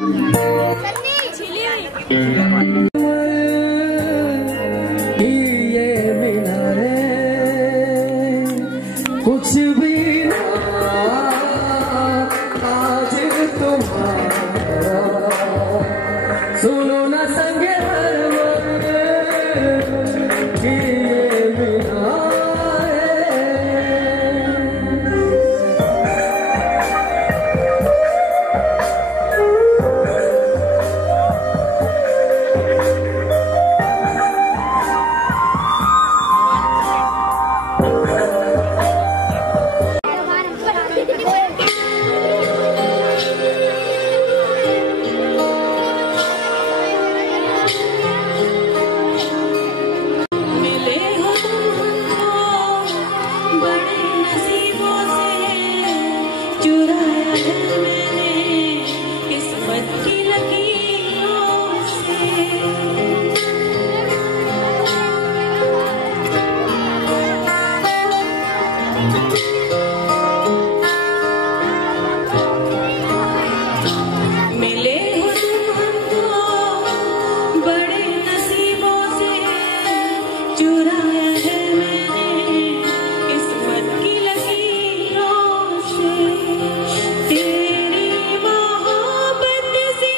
कुछ भी ना आज तुम्हारा सुनो ना संगे हर मन ये बिना तेरी मोहब्बत से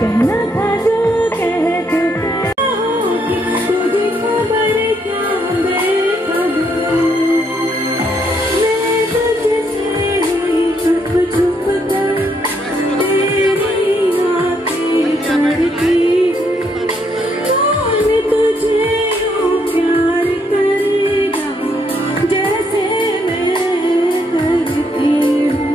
कहना था जो कह चुका होगी, तुझे खबर क्या बेखबर। मैं तुझसे छुप छुप कर तेरी आंखें चढ़ती, कौन तुझे यूं प्यार करेगा जैसे मैं करती हूँ।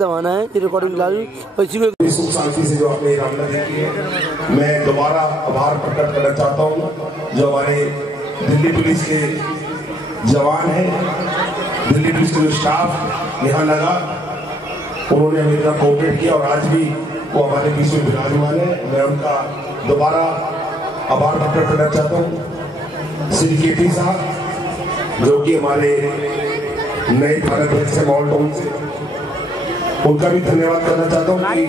जमाना है कि रिकॉर्डिंग लाल सुख शांति से जो आपने रामना देखी है, मैं दोबारा आभार प्रकट करना चाहता हूँ जो हमारे दिल्ली पुलिस के जवान हैं, दिल्ली पुलिस का जो स्टाफ यहाँ लगा, उन्होंने हमें इतना कोऑपरेट किया और आज भी वो हमारे बीच में विराजमान है। मैं उनका दोबारा आभार प्रकट करना चाहता हूँ। श्री केटी साहब जो कि हमारे नए थाना अध्यक्ष है मॉल टाउन से, उनका भी धन्यवाद करना चाहता हूँ कि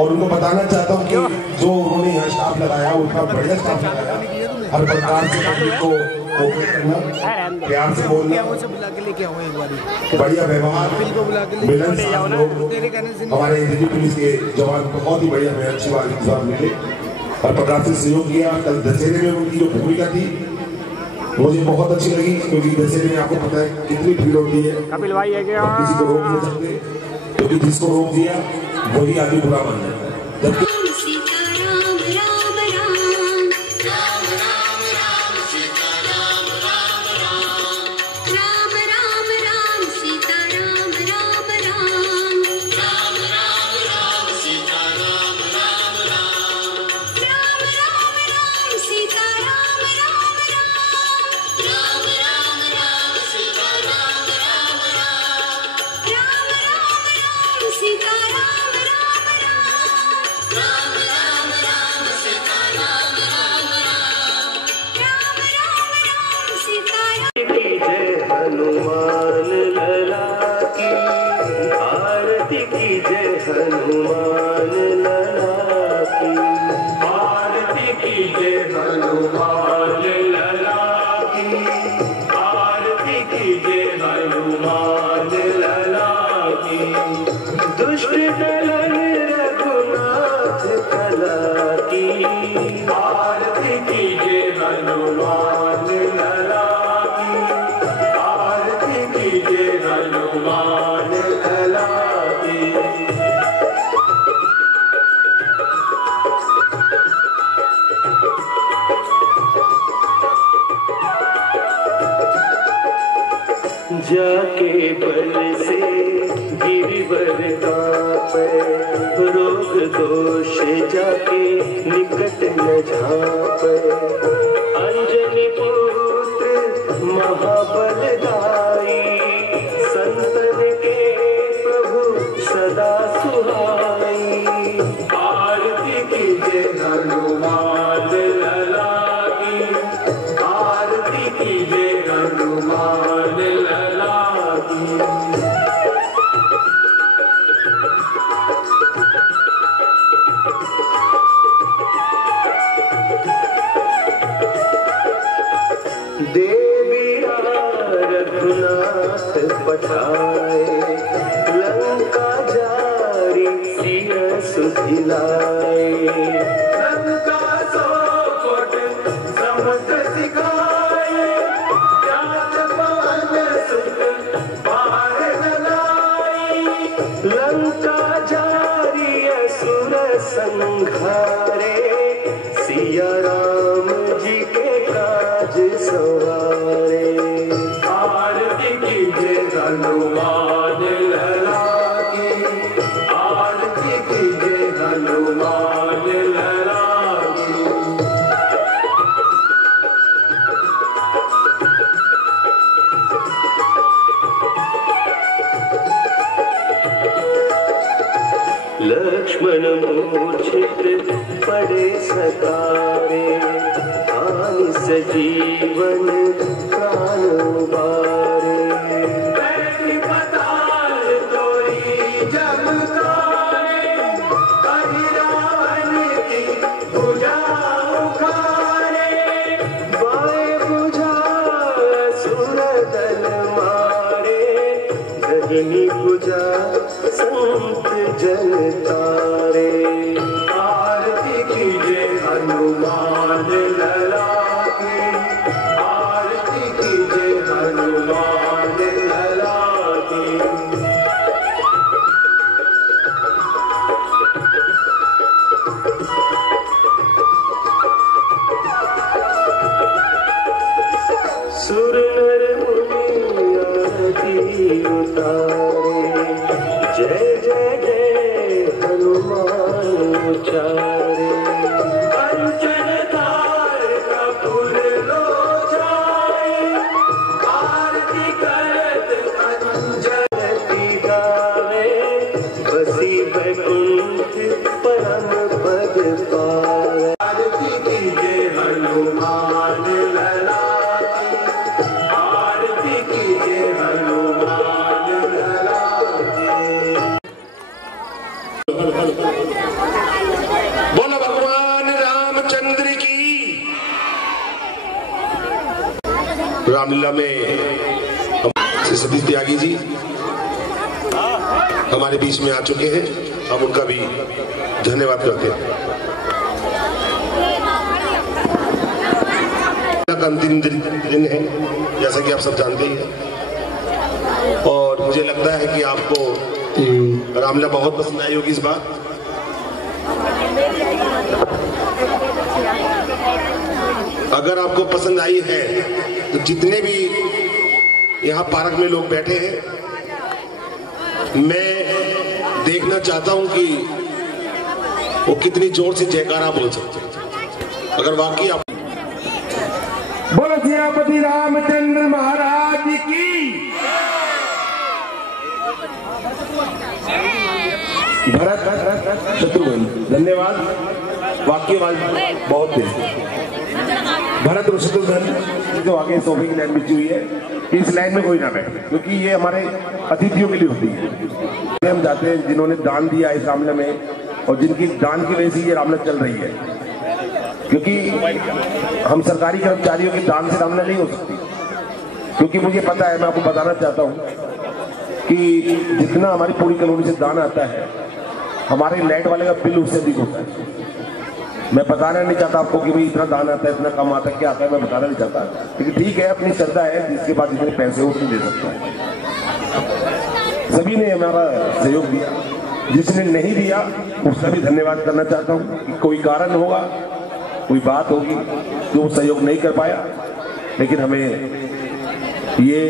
और उनको बताना चाहता हूँ कि जो उन्होंने यहाँ स्टाफ लगाया उनका बढ़िया स्टाफ लगाया। हर प्रकार से पब्लिक को कोऑपरेट करना, प्यार से बोलना, बढ़िया व्यवहार, मिलनसार लोग। हमारे दिल्ली पुलिस के जवान बहुत ही बढ़िया, मैं अच्छी बात इंतजाम मिले, हर प्रकार से सहयोग किया। कल दशहरे में उनकी जो भूमिका थी मुझे बहुत अच्छी लगी, क्योंकि दशहरे में आपको पता है कितनी भीड़ होती है, कपिल भाई है क्या? किसी को रोक नहीं सकते, क्योंकि जिसको रोक दिया वही आदमी बुरा मान जाता है। जबकि हनुमान लला की आरती कीजिए, हनुमान लला की आरती कीजिए, हनुमान लला की आरती कीजिए, हनुमान लला की। दुष्ट दलन रघुनाथ कला की आरती कीजिए, हनुमान लला की आरती कीजिए, हनुमान लला की। जाके बल से गिरिवर कांपे, रोग दोष जाके निकट न झांपे। अंजनी पुत्र महाबलदाई, संतन के प्रभु सदा सुहाई। आरती कीजिए, हनुमान लला की आरती कीजिए, हनुमान लला की। देवी रघुनाथ पठाए, लंका जारी सिया सुधिलाए। लंका सोकोट समुद्र सिखाए, जात पावन सुत बाहर न लाए। लंका जारी असुर संघारे, सिया राम जी के काज सवारे। आरती कीजिए, हनुमान लला की आरती कीजिए, हनुमान लला की। लक्ष्मण मूर्छित पड़े सतारे, आनि सजीवन प्राण उबारे। बैठी पताल तोरी जमकारे, उचारे कंचन धार कपूर लो जाए आरती करत अंजलि गावे बसी वैकुंठ परम पद पावे आरती कीजिए हनुमान लला की आरती कीजिए हनुमान लला बोलो भगवान रामचंद्र की। रामलीला में श्री सतीश त्यागी जी हमारे बीच में आ चुके हैं, हम उनका भी धन्यवाद करते हैं। अंतिम दिन है जैसा कि आप सब जानते ही हैं, और मुझे लगता है कि आपको रामलीला बहुत पसंद आई होगी इस बार। अगर आपको पसंद आई है तो जितने भी यहाँ पार्क में लोग बैठे हैं, मैं देखना चाहता हूं कि वो कितनी जोर से जयकारा बोल सकते हैं। अगर वाकई आप बोलो सियापति रामचंद्र महाराज की। भरत शत्रुघ्न, धन्यवाद। वाक्य बहुत तेज। भरत और शत्रुघ्न जो आगे सोफे की लाइन बिछी हुई है, इस लाइन में कोई ना बैठे, क्योंकि ये हमारे अतिथियों के लिए होती है। हम जाते हैं जिन्होंने दान दिया इस रामलीला में, और जिनकी दान की वजह से ये रामलीला चल रही है, क्योंकि हम सरकारी कर्मचारियों के दान से रामलीला नहीं हो सकती। क्योंकि मुझे पता है, मैं आपको बताना चाहता हूँ कि जितना हमारी पूरी कॉलोनी से दान आता है, हमारे लाइट वाले का बिल उससे अधिक होता है। मैं बताना नहीं चाहता आपको कि भाई इतना दान आता है, इतना कम आता है, क्या आता है, मैं बताना नहीं चाहता। लेकिन ठीक है, अपनी श्रद्धा है, जिसके पास जितने पैसे हो उसने दे सकता है। सभी ने हमारा सहयोग दिया, जिसने नहीं दिया उसका भी धन्यवाद करना चाहता हूँ। कोई कारण होगा, कोई बात होगी जो वो सहयोग नहीं कर पाया, लेकिन हमें ये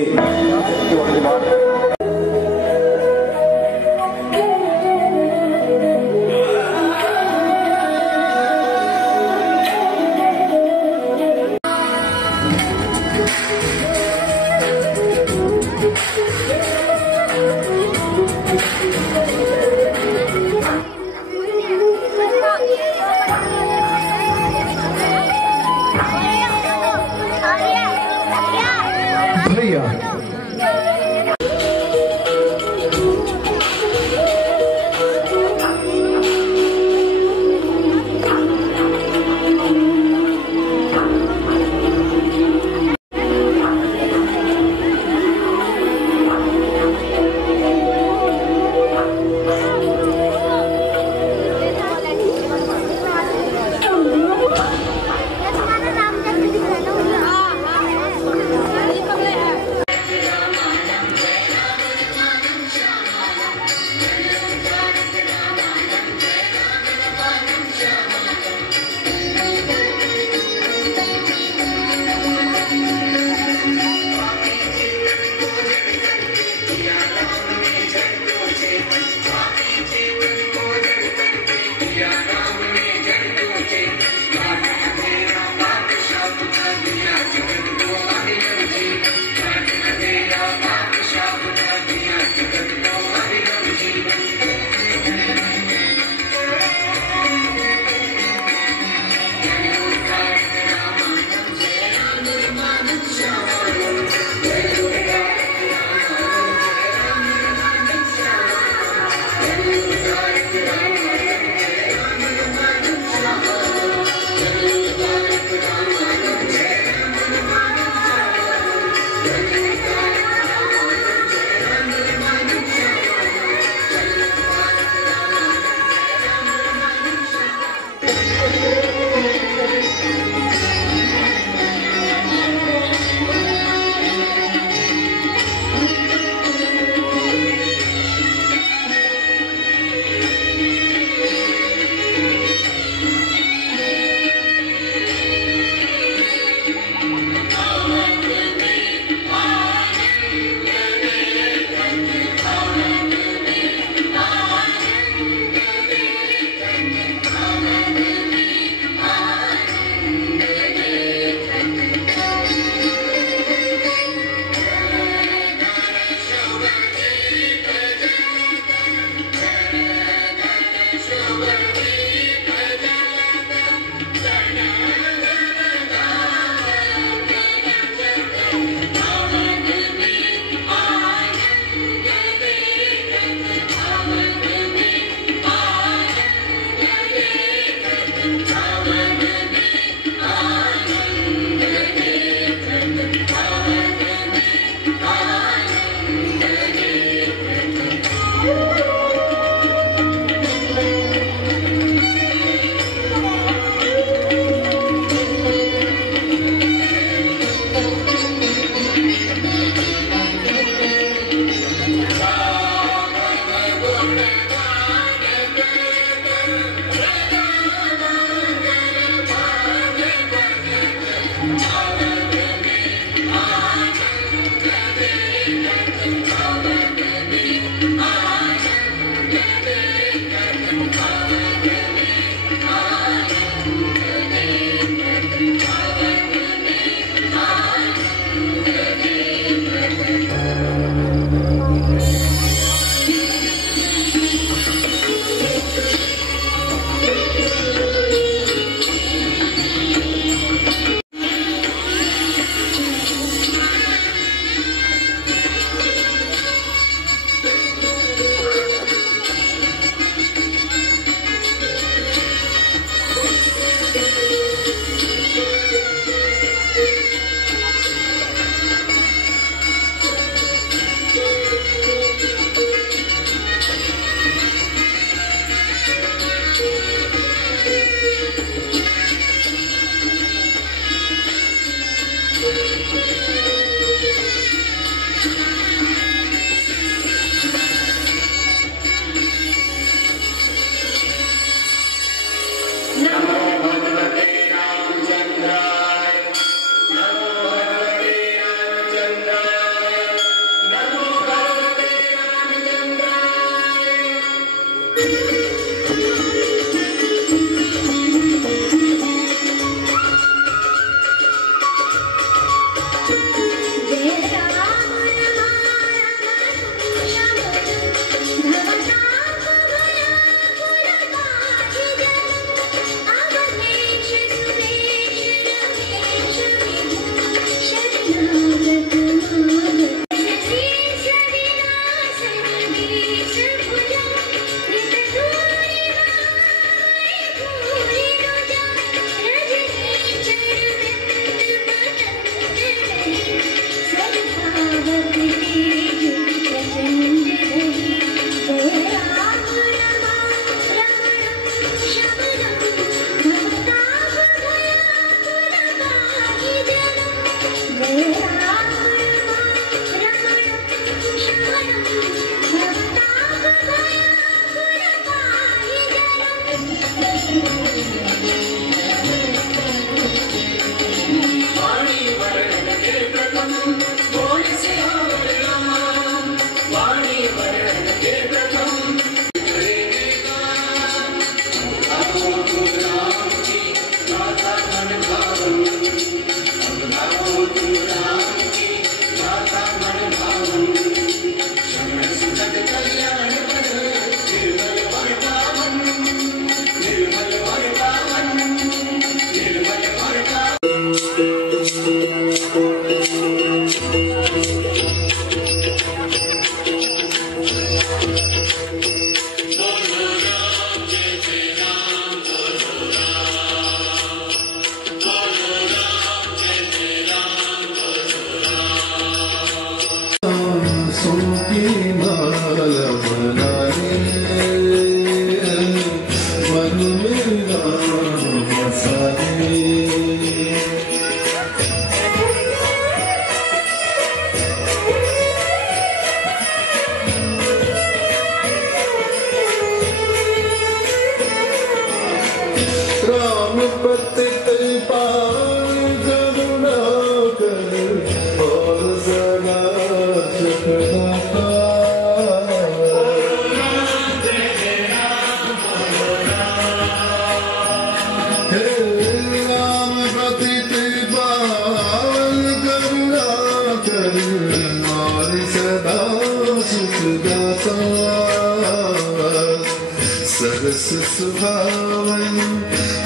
सरस रस सुहावन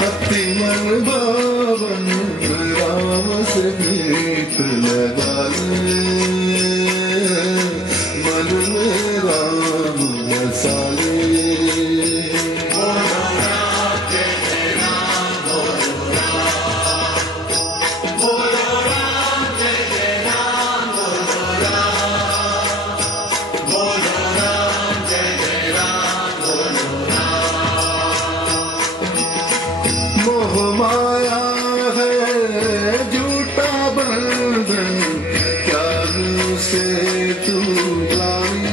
अति मन भावन राम से प्रीत लगा ले मन में राम बसा ले मोह माया है झूठा बंधन त्याग से तू जानी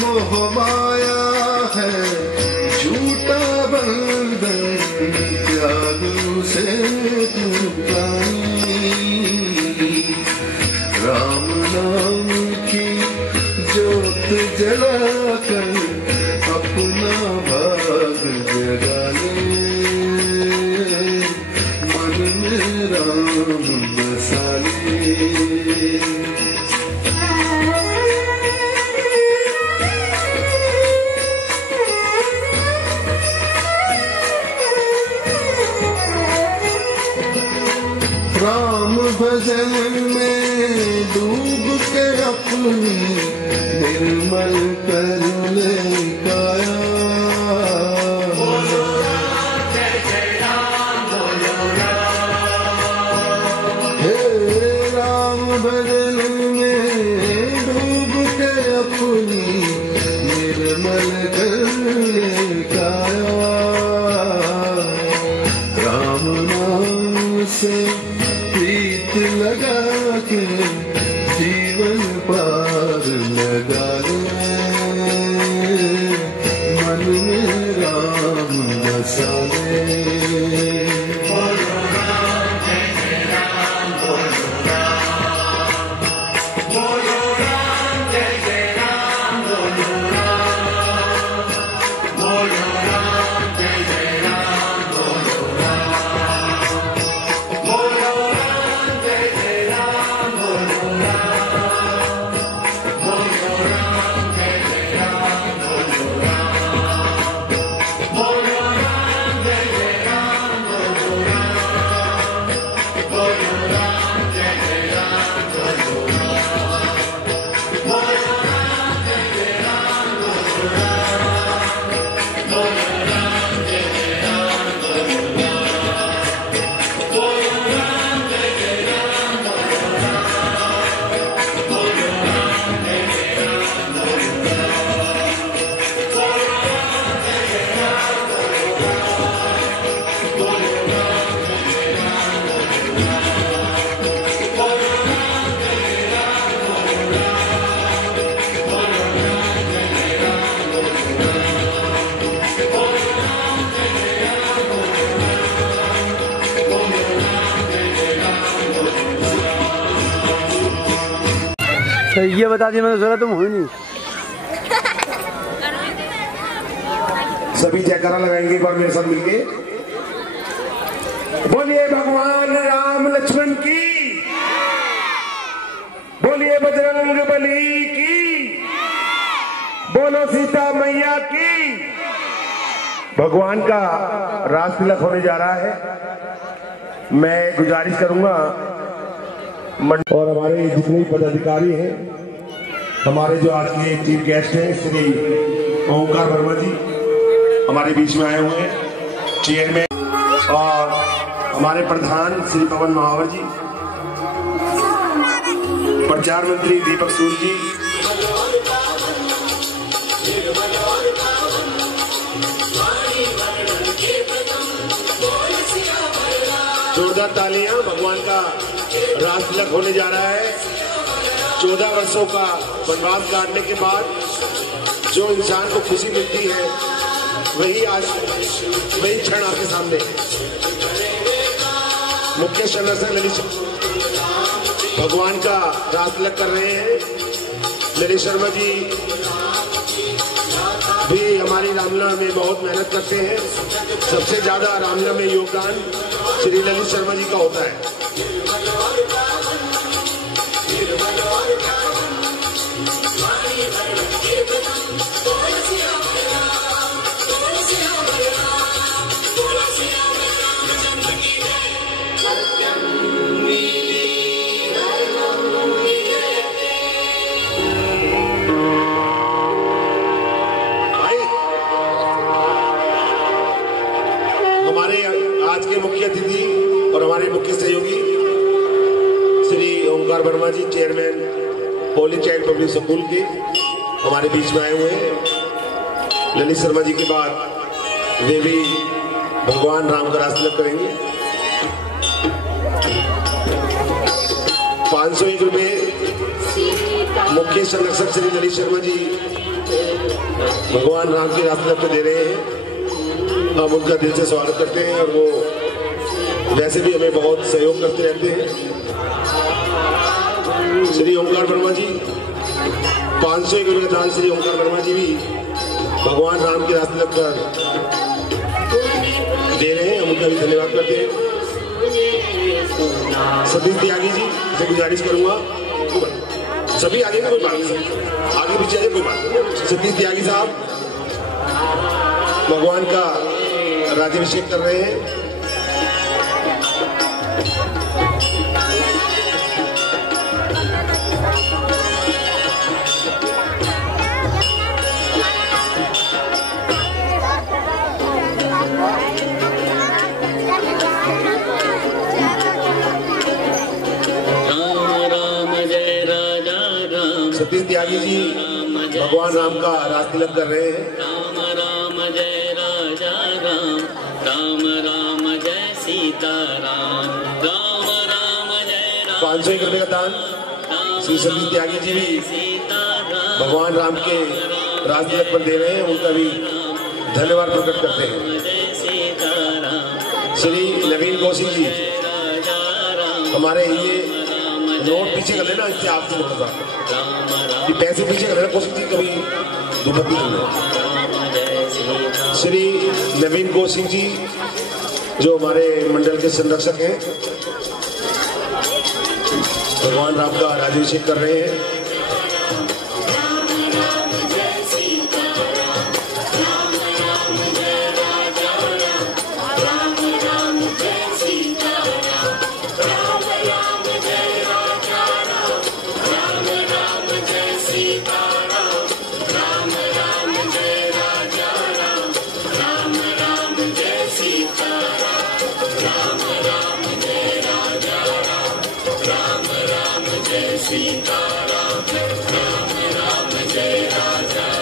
मोह माया है झूठा बंधन त्याग से तू जानी राम नाम की ज्योत जलाकर अपना भाग जगा ले मन में राम बसा ले राम भजन में डूब के अपनी निर्मल कर ले काया हे राम भजन में डूब के अपनी निर्मल कर ले काया राम नाम से प्रीत लगा के जीवन पार लगा ले मन में राम बसा ले ये बता दी मैंने जरा तुम हुई नहीं। सभी जयकारा लगाएंगे एक बार मेरे साथ मिलके। बोलिए भगवान राम लक्ष्मण की, बोलिए बजरंग बली की, बोलो सीता मैया की। भगवान का रास तिलक होने जा रहा है। मैं गुजारिश करूंगा और हमारे जितने भी पदाधिकारी हैं, हमारे जो आज के चीफ गेस्ट हैं श्री ओंकार वर्मा जी हमारे बीच में आए हुए हैं, चेयरमैन, और हमारे प्रधान श्री पवन महावर जी, प्रचार मंत्री दीपक सूद जी, जोरदार तालियां। भगवान का रास तिलक होने जा रहा है। 14 वर्षों का वनवास काटने के बाद जो इंसान को खुशी मिलती है वही आज वही क्षण आपके सामने। मुख्य संरक्षक ललित भगवान का रास तिलक कर रहे हैं। ललित शर्मा जी भी हमारी रामलीला में बहुत मेहनत करते हैं। सबसे ज्यादा रामलीला में योगदान श्री ललित शर्मा जी का होता है। होली चाइल्ड पब्लिक स्कूल के हमारे बीच में आए हुए हैं। ललित शर्मा जी के बाद वे भी भगवान राम का रास्ता करेंगे। 501 रुपये मुख्य संरक्षक श्री ललित शर्मा जी भगवान राम के रास्ते को दे रहे हैं। हम उनका दिल से स्वागत करते हैं और वो वैसे भी हमें बहुत सहयोग करते रहते हैं। श्री ओंकार वर्मा जी 501 रुपये दान श्री ओंकार वर्मा जी भी भगवान राम के रास्ते लगकर दे रहे हैं। हम उनका भी धन्यवाद करते हैं। सतीश त्यागी जी से गुजारिश करूंगा, सभी आगे ना कोई बात नहीं, आगे पीछे आगे कोई बात नहीं। सतीश त्यागी साहब भगवान का राज्याभिषेक कर रहे हैं। सतीश त्यागी जी भगवान राम का रास तिलक कर रहे हैं। राम राम जय राजा राम, राम राम जय सीता राम, राम राम जय राम। 501 रुपये का दान श्री सतीश त्यागी जी भी भगवान राम के रास तिलक पर दे रहे हैं। उनका भी धन्यवाद प्रकट करते हैं। श्री नवीन कौशिक जी हमारे ये नोट पीछे कर लेना, इससे आपसे थोड़ा सा ये पैसे पीछे कर लेना, कोशिश की कभी दुर्मत नहीं। श्री नवीन कौशिक जी जो हमारे मंडल के संरक्षक हैं, भगवान राम का राज्याभिषेक कर रहे हैं।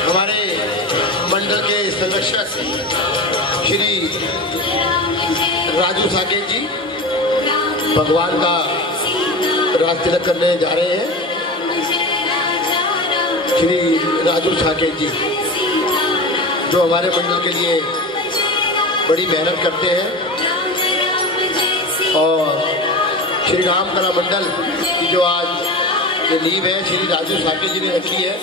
हमारे मंडल के संरक्षक श्री राजू साकेत जी भगवान का रास तिलक करने जा रहे हैं। श्री राजू साकेत जी जो हमारे मंडल के लिए बड़ी मेहनत करते हैं और श्री राम कला मंडल की जो आज ये नींव है श्री राजू साकेत जी ने रखी है।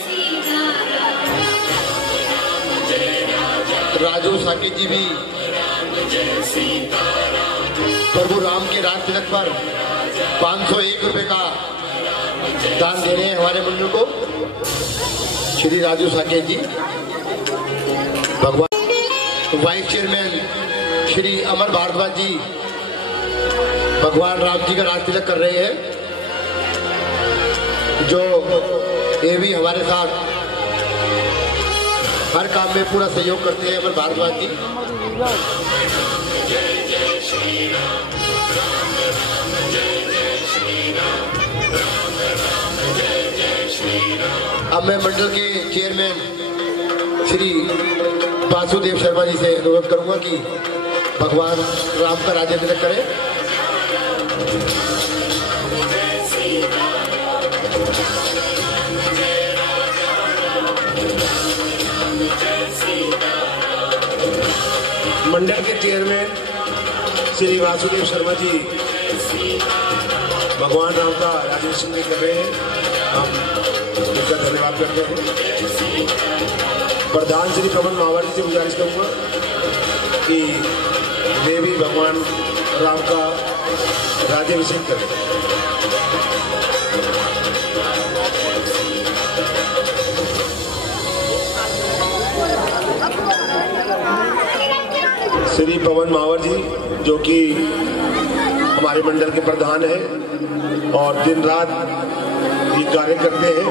राजू साकेत जी भी प्रभु राम के रास तिलक पर 501 रुपये का दान दे रहे हैं हमारे मंडल को। श्री राजू साकेत जी भगवान वाइस चेयरमैन श्री अमर भारद्वाज जी भगवान राम जी का रास तिलक कर रहे हैं, जो ये भी हमारे साथ हर काम में पूरा सहयोग करते हैं। अमर भारद्वाज जी अब मैं मंडल के चेयरमैन श्री वासुदेव शर्मा जी से अनुरोध करूंगा कि भगवान राम का राज्य तिलक करें। मंडल के चेयरमैन श्री वासुदेव शर्मा जी भगवान राम का राज्याभिषेक कर रहे हैं। हम उनका धन्यवाद करते हैं। प्रधान श्री पवन मावर जी से गुजारिश करूंगा कि वे भी भगवान राम का राज्याभिषेक करें। श्री पवन मावर जी जो कि हमारे मंडल के प्रधान हैं और दिन रात ये कार्य करते हैं,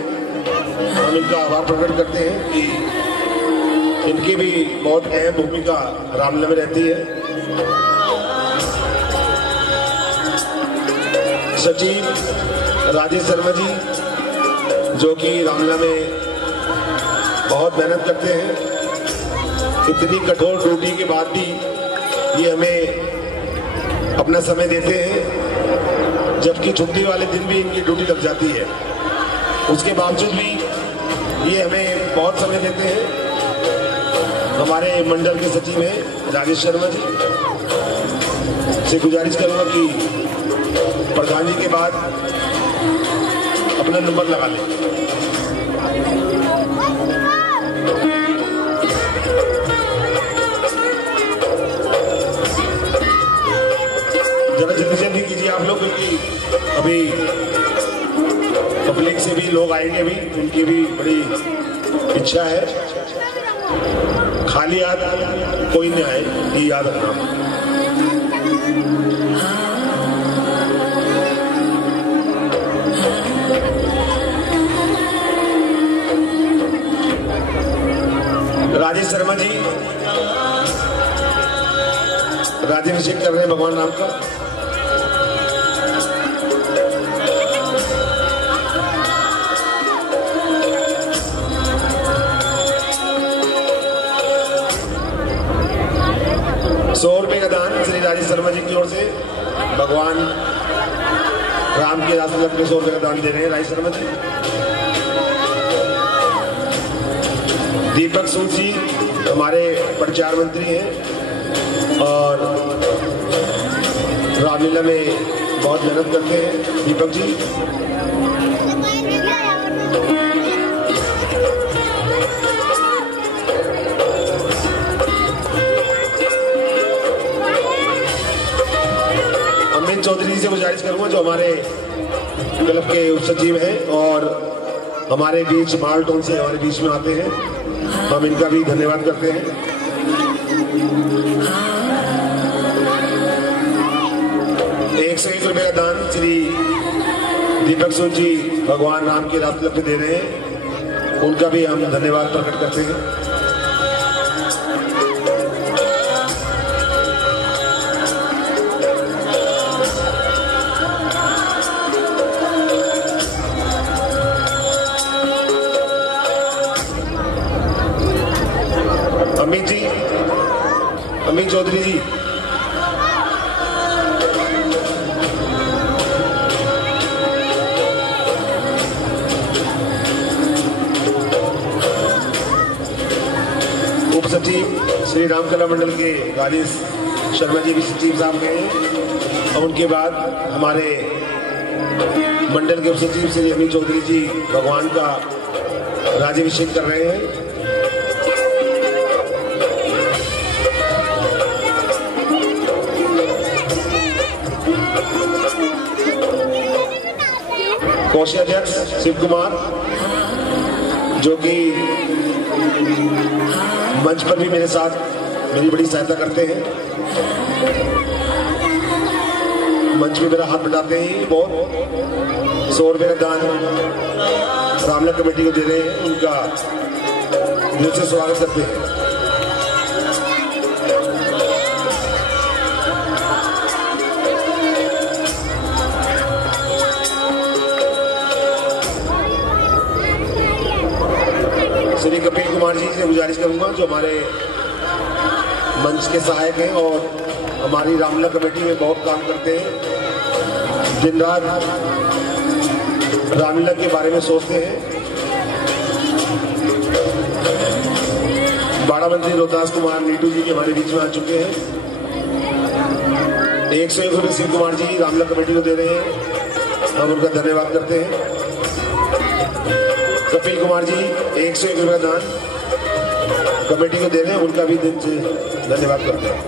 हम इनका आभार प्रकट करते हैं कि इनकी भी बहुत अहम भूमिका रामलीला में रहती है। सचिव राजेश शर्मा जी जो कि रामलीला में बहुत मेहनत करते हैं। इतनी कठोर ड्यूटी के बाद भी ये हमें अपना समय देते हैं, जबकि छुट्टी वाले दिन भी इनकी ड्यूटी लग जाती है। उसके बावजूद भी ये हमें बहुत समय देते हैं। हमारे मंडल के सचिव हैं राजेश शर्मा जी से गुजारिश करूंगा कि प्रधान जी के बाद अपना नंबर लगा लें। जरा जल्दी जल्दी कीजिए आप लोग, क्योंकि अभी पब्लिक से भी लोग आएंगे, अभी उनकी भी बड़ी इच्छा है। खाली हाथ कोई नहीं आए, ये याद रखना। राजेश शर्मा जी राज्याभिषेक कर रहे हैं भगवान राम का। ₹100 का दान श्री राजेश शर्मा जी की ओर से भगवान राम के रास्ते अपने ₹100 का दान दे रहे हैं राजेश शर्मा जी। दीपक सूद जी हमारे प्रचार मंत्री हैं और रामलीला में बहुत मेहनत करते हैं। दीपक जी अमित चौधरी जी से गुजारिश करूंगा, जो हमारे क्लब के उप सचिव हैं और हमारे बीच मालटोन से हमारे बीच में आते हैं, हम इनका भी धन्यवाद करते हैं। ₹101 का दान श्री दीपक सूद जी भगवान राम के रास्ते पे दे रहे हैं, उनका भी हम धन्यवाद प्रकट करते हैं। अमित चौधरी जी उप सचिव श्री रामकला मंडल के राजेश शर्मा जी भी सचिव साहब गए हैं और उनके बाद हमारे मंडल के उप सचिव श्री अमित चौधरी जी भगवान का राज्याभिषेक कर रहे हैं। कोषाध्यक्ष शिव कुमार जो कि मंच पर भी मेरे साथ मेरी बड़ी सहायता करते हैं, मंच में मेरा हाथ बटाते हैं। बहुत ₹100 का दान रामलीला कमेटी को दे रहे हैं, उनका दिल से स्वागत करते हैं। श्री कपिल कुमार जी से गुजारिश करूंगा, जो हमारे मंच के सहायक हैं और हमारी रामलीला कमेटी में बहुत काम करते हैं, दिन रात रामलीला के बारे में सोचते हैं। बाड़ा मंत्री रोहतास कुमार नीटू जी के हमारे बीच में आ चुके हैं। ₹101 शिव कुमार जी रामलीला कमेटी को दे रहे हैं, हम उनका धन्यवाद करते हैं। कपिल कुमार जी ₹101 का दान कमेटी को दे रहे हैं, उनका भी दिल से धन्यवाद करते हैं।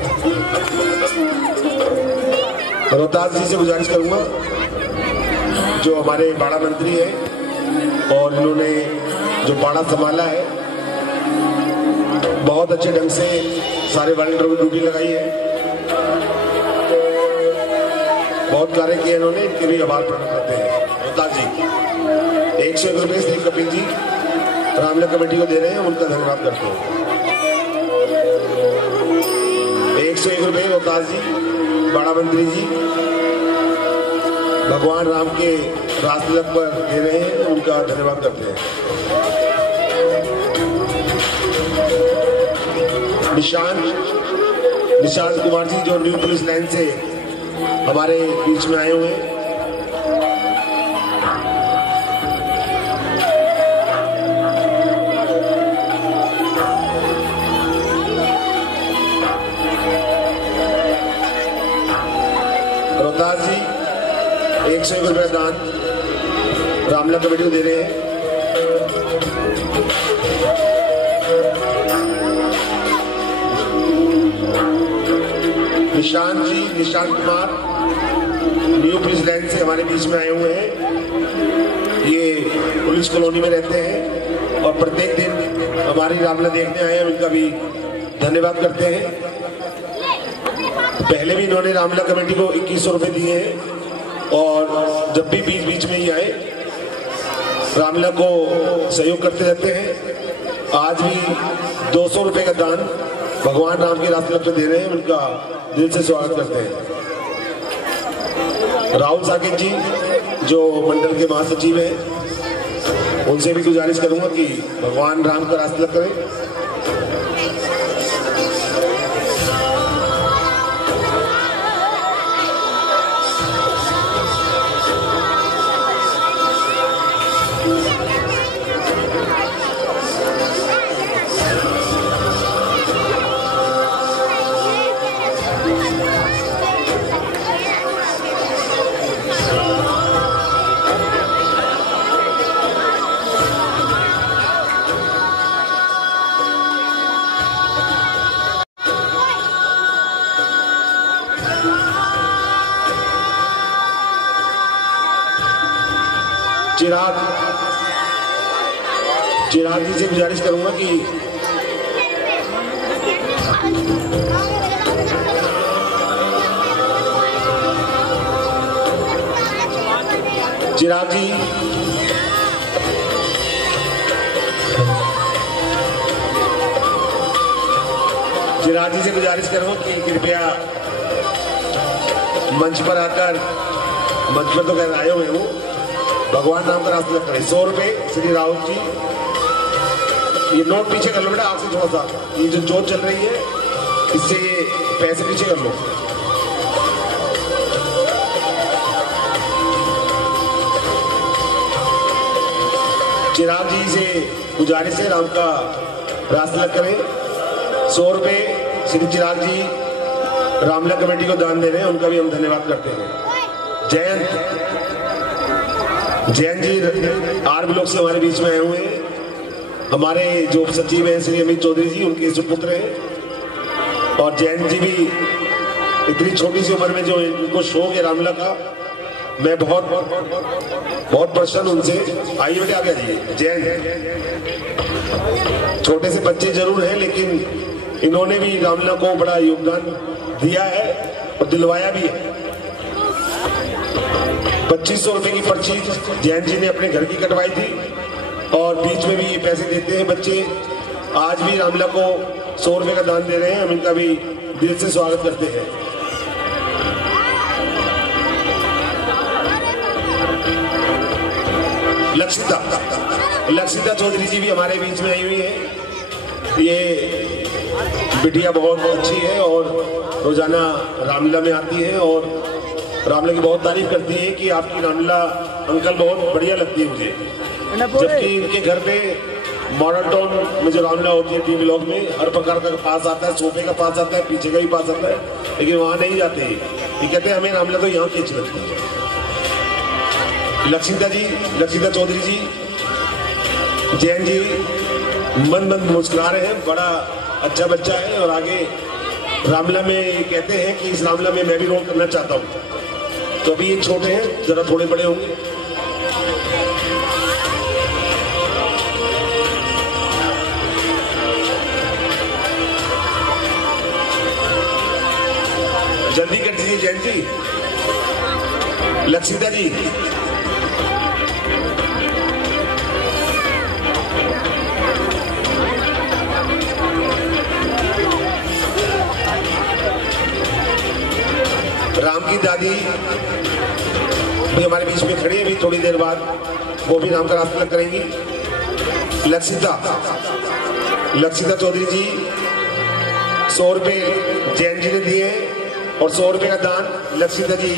रोहतास जी से गुजारिश करूंगा, जो हमारे बाड़ा मंत्री हैं और इन्होंने जो बाड़ा संभाला है, बहुत अच्छे ढंग से सारे वॉलंटियरों को ड्यूटी लगाई है, बहुत कार्य किए इन्होंने, इनके भी आभार प्रकट करते हैं। रोहतास जी ₹101 श्री कपिल जी रामलीला कमेटी को दे रहे हैं, उनका धन्यवाद करते हैं। ₹101 रोहतास जी बाड़ा मंत्री जी भगवान राम के रास तिलक पर दे रहे हैं, उनका धन्यवाद करते हैं। निशांत कुमार जी जो न्यू पुलिस लाइन से हमारे बीच में आए हुए हैं। रोहतास जी 101 रुपये दान रामला कमेटी को दे रहे हैं। Nishant Kumar new police line से हमारे बीच में आए हुए हैं। ये पुलिस कॉलोनी में रहते हैं और प्रत्येक दिन हमारी रामला देखने आए हैं, उनका भी धन्यवाद करते हैं। पहले भी इन्होंने रामला कमेटी को 2100 रुपए दिए हैं और जब भी बीच बीच में ही आए रामला को सहयोग करते रहते हैं। आज भी 200 रुपए का दान भगवान राम के रास्ते पे दे रहे हैं, उनका दिल से स्वागत करते हैं। राहुल साकेत जी जो मंडल के महासचिव हैं, उनसे भी गुजारिश करूंगा कि भगवान राम का रास्ता करें। चिराग जी से गुजारिश करूंगा कि चिराग जी से गुजारिश करूंगा कि कृपया मंच पर आकर, मंच पर तो कह आए हुए वो भगवान नाम का रास्ता करें। 100 रुपए श्री राहुल जी। ये नोट पीछे कर लो बेटा, आपसे थोड़ा सा ये जो जोत चल रही है इससे ये पैसे पीछे कर लो। चिराग जी से गुजारिश है राम का रास्ता करें। 100 रुपए श्री चिराग जी रामला कमेटी को दान दे रहे हैं, उनका भी हम धन्यवाद करते हैं। जयंत जी आर ब्लॉक से हमारे बीच में आए हुए हैं। हमारे जो सचिव हैं श्री अमित चौधरी जी, उनके सुपुत्र हैं। और जयंत जी भी इतनी छोटी सी उम्र में जो इनको शौक है रामला का, मैं बहुत प्रसन्न उनसे। आइए बेटे आगे आइए। जयंत छोटे से बच्चे जरूर हैं, लेकिन इन्होंने भी रामला को बड़ा योगदान दिया है और दिलवाया भी है। 2500 रुपए की पर्ची जयंत जी ने अपने घर की कटवाई थी और बीच में भी ये पैसे देते हैं बच्चे। आज भी रामला को 100 रुपए का दान दे रहे हैं, हम इनका भी दिल से स्वागत करते हैं। लक्षिता चौधरी जी भी हमारे बीच में आई हुई है। ये बिटिया बहुत अच्छी है और रोजाना रामलीला में आती है और रामलीला की बहुत तारीफ करती है कि आपकी रामलीला अंकल बहुत बढ़िया लगती है मुझे। जबकि इनके घर पे मॉडल टाउन में जो रामलीला होती है टी ब्लॉक में हर प्रकार का पास आता है, सोफे का पास आता है, पीछे का भी पास आता है, लेकिन वहां नहीं जाते। ये कहते हैं हमें रामलीला तो यहाँ की अच्छी लगती है। लक्षिता चौधरी जी, जैन जी मन मुस्कुरा रहे हैं, बड़ा अच्छा बच्चा है और आगे रामलीला में कहते हैं कि इस रामलीला में मैं भी रोल करना चाहता हूँ। तो अभी ये छोटे हैं, जरा थोड़े बड़े होंगे। जल्दी कर दीजिए जैन जी। लक्षिता जी, राम की दादी भी हमारे बीच में खड़ी है, अभी थोड़ी देर बाद वो भी राम का रास तिलक करेंगी। लक्षिता चौधरी जी 100 रुपये जैन जी ने दिए और 100 रुपये का दान लक्षिता जी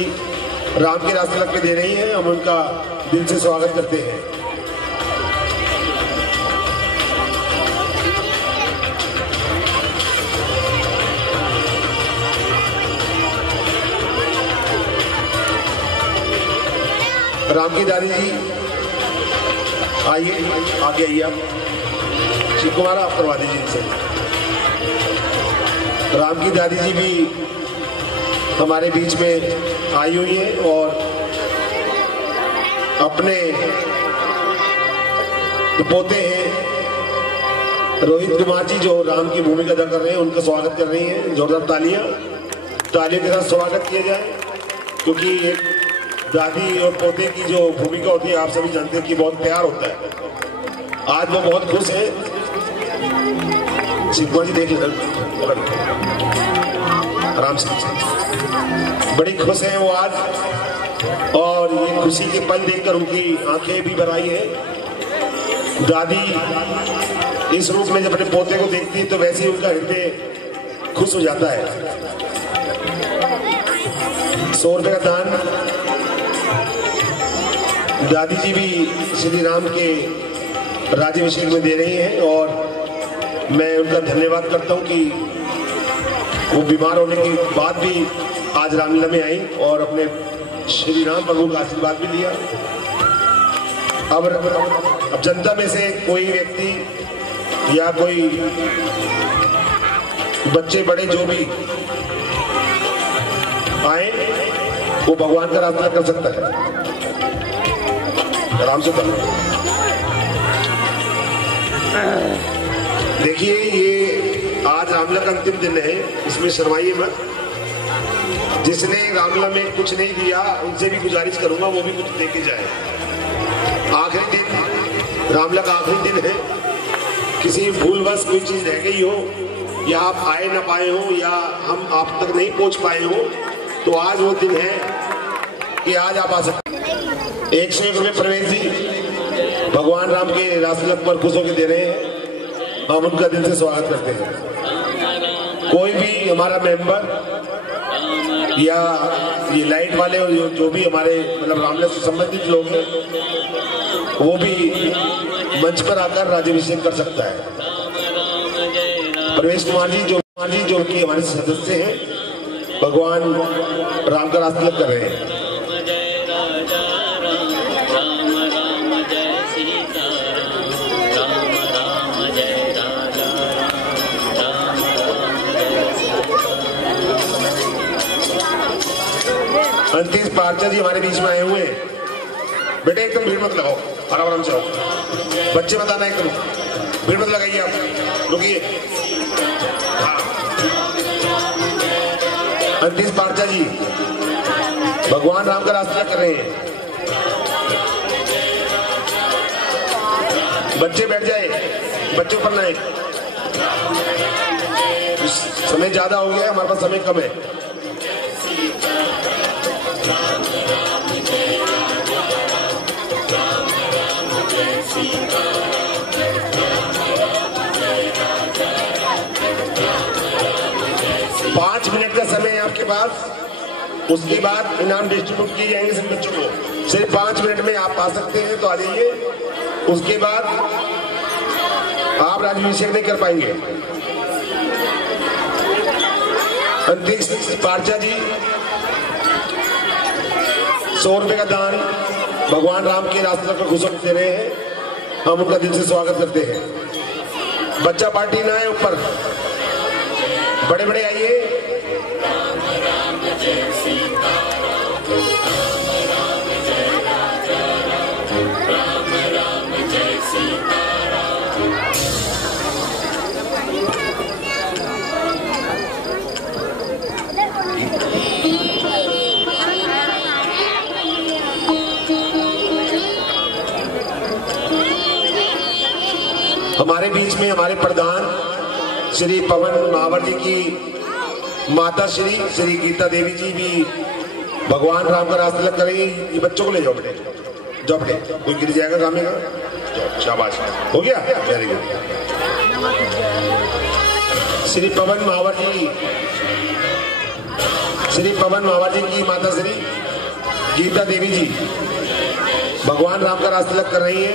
राम के रास तिलक में दे रही हैं। हम उनका दिल से स्वागत करते हैं। राम की दादी जी आइए, आगे आइए आप। शिव कुमार आप करवा दीजिए इनसे। राम की दादी जी भी हमारे बीच में आई हुई है और अपने जो पोते हैं रोहित कुमार जी जो राम की भूमिका अदा कर रहे हैं, उनका स्वागत कर रही हैं। जोरदार तालियों के साथ स्वागत किया जाए, क्योंकि एक दादी और पोते की जो भूमिका होती है आप सभी जानते हैं कि बहुत प्यार होता है। आज वो बहुत खुश है। शिव जी देख आराम से, बड़ी खुश है वो आज, और ये खुशी के पल देखकर उनकी आंखें भी भर आई है। दादी इस रूप में जब अपने पोते को देखती है तो वैसे ही उनका हृदय खुश हो जाता है। 100 रुपये का दान दादी जी भी श्री राम के राज्याभिषेक में दे रही हैं और मैं उनका धन्यवाद करता हूं कि वो बीमार होने के बाद भी आज रामलीला में आई और अपने श्री राम प्रभु का आशीर्वाद भी लिया। अब जनता में से कोई व्यक्ति या कोई बच्चे बड़े जो भी आए वो भगवान का रास्ता कर सकता है। आराम से कर। देखिए ये आज रामलीला का अंतिम दिन है, इसमें शर्माइए मत। जिसने रामलीला में कुछ नहीं दिया उनसे भी गुजारिश करूंगा वो भी कुछ दे के जाए। आखिरी दिन रामलीला का आखिरी दिन है, किसी भूलवश कोई चीज रह गई हो या आप आए ना पाए हो या हम आप तक नहीं पहुंच पाए हो तो आज वो दिन है कि आज आप आ सकते। 101 रुपये प्रवेश जी भगवान राम के रास तिलक पर खुश होकर दे रहे हैं, हम उनका दिल से स्वागत करते हैं। कोई भी हमारा मेंबर या ये लाइट वाले जो भी हमारे मतलब रामलीला से संबंधित लोग हैं वो भी मंच पर आकर राज्याभिषेक कर सकता है। प्रवेश कुमार जी जो कि हमारे सदस्य हैं भगवान राम का रास तिलक कर रहे हैं। अंतिम पार्चा जी हमारे बीच में आए हुए हैं। बेटे एकदम भीड़ मत लगाओ, आराम से आओ। बच्चे बताना एकदम भीड़ मत लगाइए, आप रुकिए। अंतिम पार्चा जी भगवान राम का रास तिलक कर रहे हैं। बच्चे बैठ जाए, बच्चे ऊपर ना आए। समय ज्यादा हो गया, हमारे पास समय कम है। पांच मिनट का समय है आपके पास, उसके बाद इनाम डिस्ट्रीब्यूट किए जाएंगे सभी बच्चों को। सिर्फ 5 मिनट में आप आ सकते हैं तो आ जाइए, उसके बाद आप राज्याभिषेक नहीं कर पाएंगे। अंतिम पार्चा जी 100 रुपये का दान भगवान राम के रास्ते पर घुस दे रहे हैं, हम उनका दिल से स्वागत करते हैं। बच्चा पार्टी ना है ऊपर, बड़े बड़े आइए। हमारे बीच में हमारे प्रधान श्री पवन महावर जी की माता श्री गीता देवी जी भी भगवान राम का रास्ता तिलक करेंगे। ये बच्चों को ले जाओ बेटे, जाओ बेटे, कोई गिर जाएगा सामने का। जाओ, शाबाश, हो गया, वेरी गुड। श्री पवन महावर जी, श्री पवन महावर जी की माता श्री गीता देवी जी भगवान राम का रास्ता तिलक कर रही है।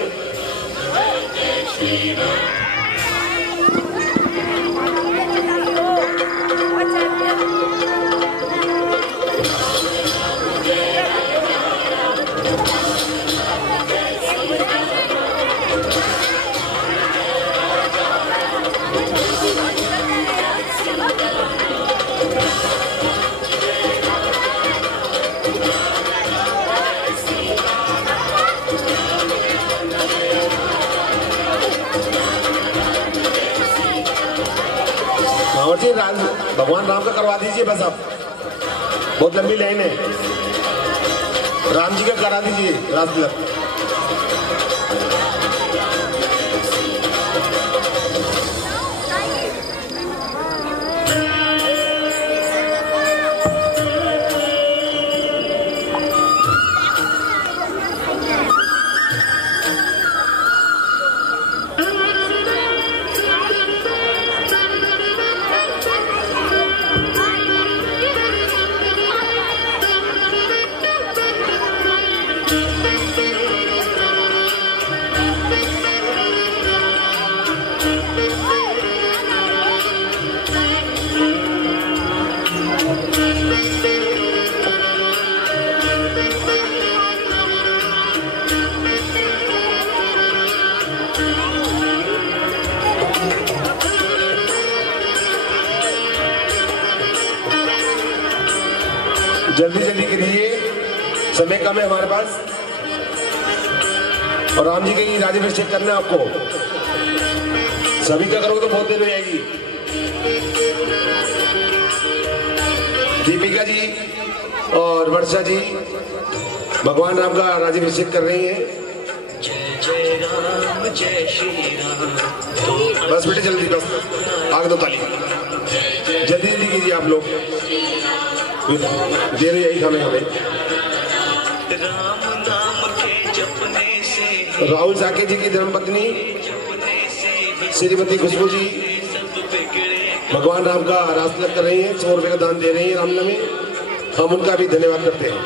भगवान राम का करवा दीजिए बस, आप बहुत लंबी लाइन है। राम जी का करा दीजिए रास्ता तिलक। जल्दी जल्दी करिए, समय कम है हमारे पास। और राम जी का राज्याभिषेक करना है आपको, सभी का करोगे तो बहुत देर हो जाएगी। दीपिका जी और वर्षा जी भगवान राम का राज्याभिषेक कर रही हैं। जय जय राम जय श्री राम। बस बेटे जल्दी, बस आगे दो ताली, जल्दी जल्दी कीजिए आप लोग, देर यही हमें हमें। राम नाम के जपने से राहुल साकेत जी की धर्मपत्नी श्रीमती खुशबू जी भगवान राम का रास्ता तिलक कर रही हैं, 100 रुपए का दान दे रही हैं रामलला में। हम उनका भी धन्यवाद करते हैं।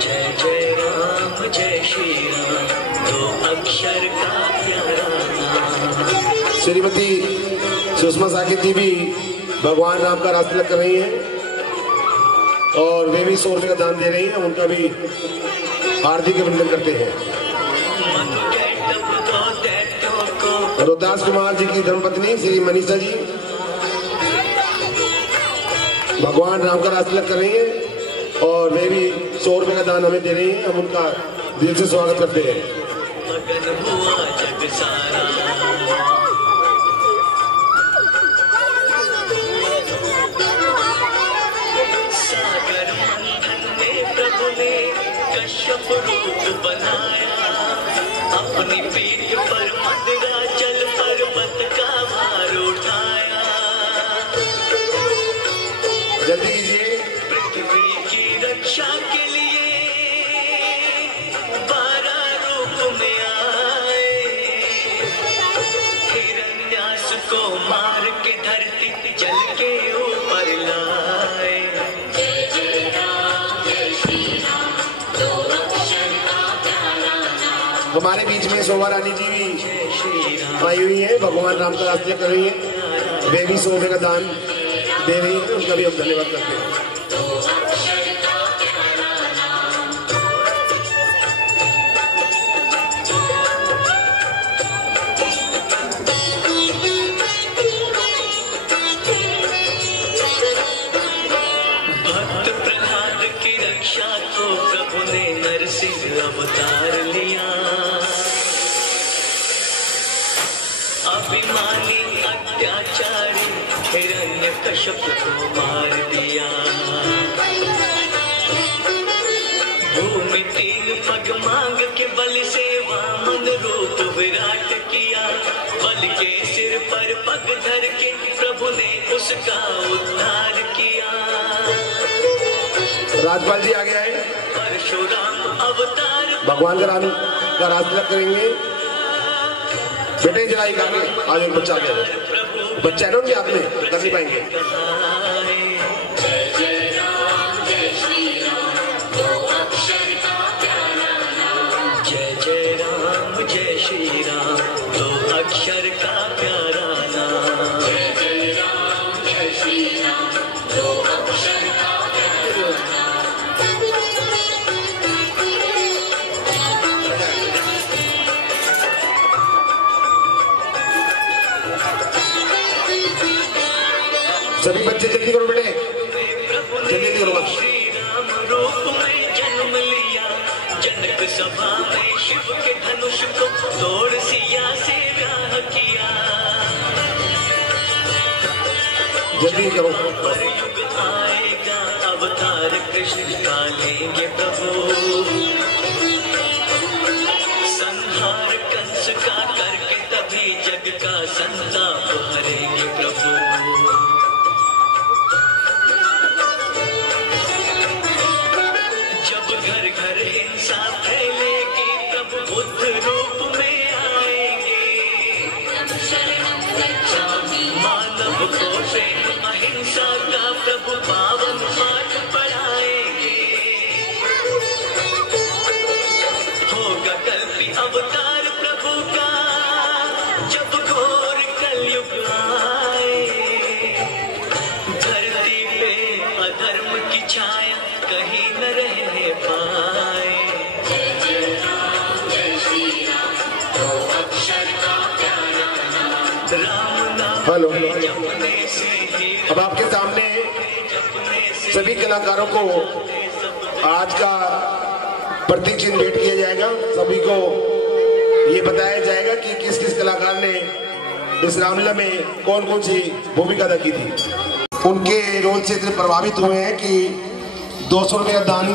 जय जय राम जय श्री राम, दो अक्षर का प्यारा नाम। श्रीमती सुषमा साकेत जी भी भगवान राम का रास्ता तिलक कर रही हैं और वे भी 100 रुपए का दान दे रही हैं, उनका भी हार्दिक अभिनंदन करते हैं। रुद्रदास कुमार जी की धर्मपत्नी श्री मनीषा जी भगवान राम का रास्ता तिलक कर रही हैं और वे भी 100 रुपए का दान हमें दे रही हैं, हम उनका दिल से स्वागत करते हैं। सागर मंथन में प्रभु ने कश्यप रूप बनाया, अपनी पीठ पर मदराचल पर्वत का भार उठाया। जल्दी कीजिए। पृथ्वी की रक्षा के लिए 12 रूप में आए, हिरण्यास को मार के धरती जल के ऊपर लाए। हमारे बीच में शोभा रानी जी भी आई हुई है, भगवान राम का रास्ता कर रही है, वे भी 100 रुपए का दान दे रही है, उनका भी हम धन्यवाद करते हैं। भक्त प्रहलाद की रक्षा को प्रभु ने नरसिंह अवतार लिया, अभिमानी अत्याचारी हिरण्यकश्यप को मार दिया। भूमि 3 पग मांग के बल से वामन रूप विराट किया, बल के सिर पर पग धर के प्रभु ने उसका उद्धार किया। राजपाल जी आगे आए, परशुराम अवतार भगवान का राम का राज तिलक करेंगे। बेटे जलाई करके आज एक बच्चा आ गया, बच्चा है ना उनके हाथ में, कर नहीं पाएंगे। जय जय राम जय श्री राम, दो अक्षर का प्यारा नाम। जय जय राम जय श्री राम, दो अक्षर का प्यारा नाम। जय जय राम जय श्री राम, दो अक्षर का प्यारा नाम। सभी बच्चे जल्दी करो बेटे, जल्दी करो बस। श्री राम रूप में जन्म लिया, जनक सभा में शिव के धनुष को तोड़ सिया से राह किया। जल्दी करो। पर युग आएगा अवतार कृष्ण का लेंगे प्रभु, संहार कंस का करके तभी जग का संताप हरेंगे प्रभु। जब घर घर हिंसा फैलेगी तब बुद्ध रूप में आएंगे। मानव को प्रेम अहिंसा का प्रभु पावन पाठ पढ़ाएंगे। होगा कल्पी अवतार प्रभु का, जब घोर कलयुग आए। धरती पे अधर्म की छाया कहीं न रहने पाए। जय जय राम जय श्री राम, दो अक्षर का प्यारा नाम। राम नाम हेलो। जपने से ही अब आपके सामने सभी कलाकारों को आज का प्रतीक चिन्ह भेंट किया जाएगा। सभी को ये बताया जाएगा कि किस किस कलाकार ने इस रामलीला में कौन कौन सी भूमिका अदा की थी। उनके रोल से इतने प्रभावित हुए हैं कि 200 रुपया दान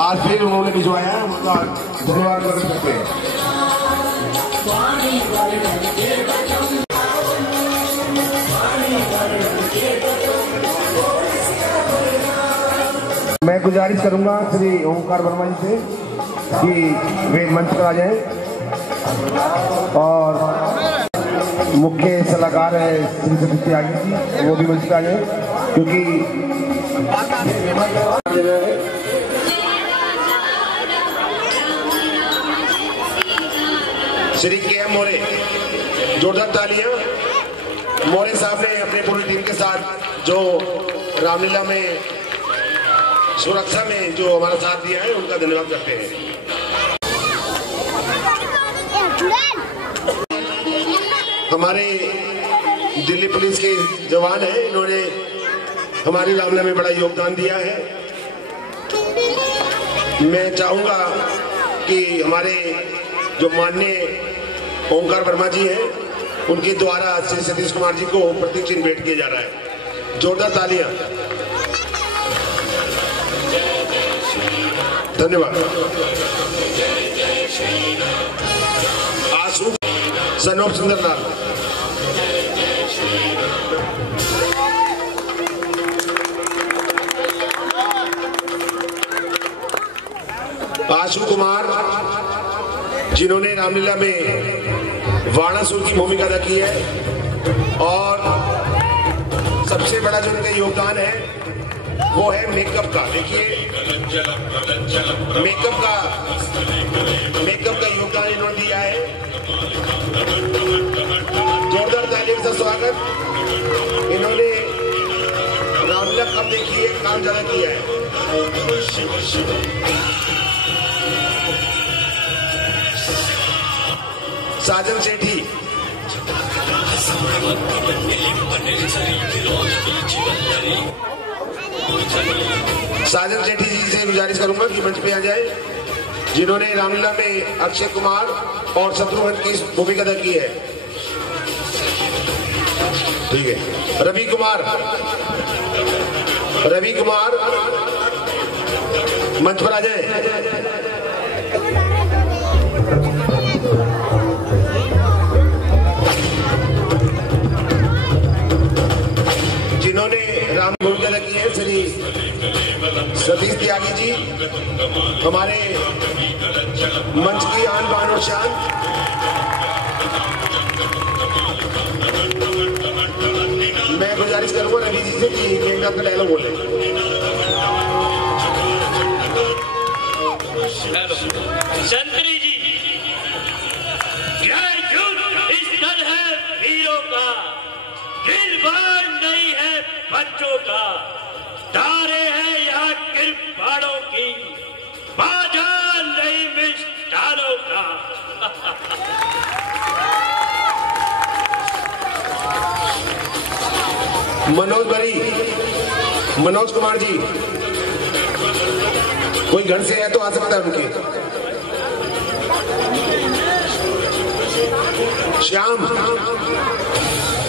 आज फिर उन्होंने भिजवाया है, उनका धन्यवाद कर सकते हैं। मैं गुजारिश करूंगा श्री ओंकार वर्मा जी से कि वे मंच पर आ जाएं और मुख्य सलाहकार है श्री सतीश त्यागी जी, वो भी मंच पर आ जाएं क्योंकि श्री के.एम. मोरे, जोरदार तालियां। मोरे साहब ने अपने पूरी टीम के साथ जो रामलीला में सुरक्षा में जो हमारा साथ दिया है उनका धन्यवाद करते हैं। हमारे दिल्ली पुलिस के जवान हैं, इन्होंने हमारी रामलीला में बड़ा योगदान दिया है। मैं चाहूंगा कि हमारे जो माननीय ओंकार वर्मा जी हैं उनके द्वारा श्री सतीश कुमार जी को प्रतीक चिन्ह भेंट किया जा रहा है। जोरदार तालियां। धन्यवाद। आशु सनोप सुंदरलाल, आशु कुमार जिन्होंने रामलीला में वाणासुर की भूमिका अदा की है और सबसे बड़ा जो उनका योगदान है वो है मेकअप का। देखिए मेकअप का योगदान इन्होंने दिया है। जोरदार तालियों से स्वागत। इन्होंने रामलीला कब देखी है, काम ज्यादा किया है। साजन सेठी, साजन सेठी जी से गुजारिश करूंगा कि मंच पे आ जाए, जिन्होंने रामलीला में अक्षय कुमार और शत्रुघ्न की भूमिका अदा की है। ठीक है। रवि कुमार मंच पर आ जाए। जिन्होंने राम भूमिका अदा की है श्री सतीश त्यागी जी, हमारे मंच की आन बान और शान। मैं गुजारिश करूंगा रवि जी से कि मेघनाथ का डायलॉग बोले। संतरी जी, यह युद्ध इस दल है वीरों का, गिरबान नहीं है बच्चों का, तारे हैं यहाँ किरपाड़ों की, बाजार नहीं मिष्ठानों का। मनोज कुमार जी, कोई घर से है तो आ सकता है उनके।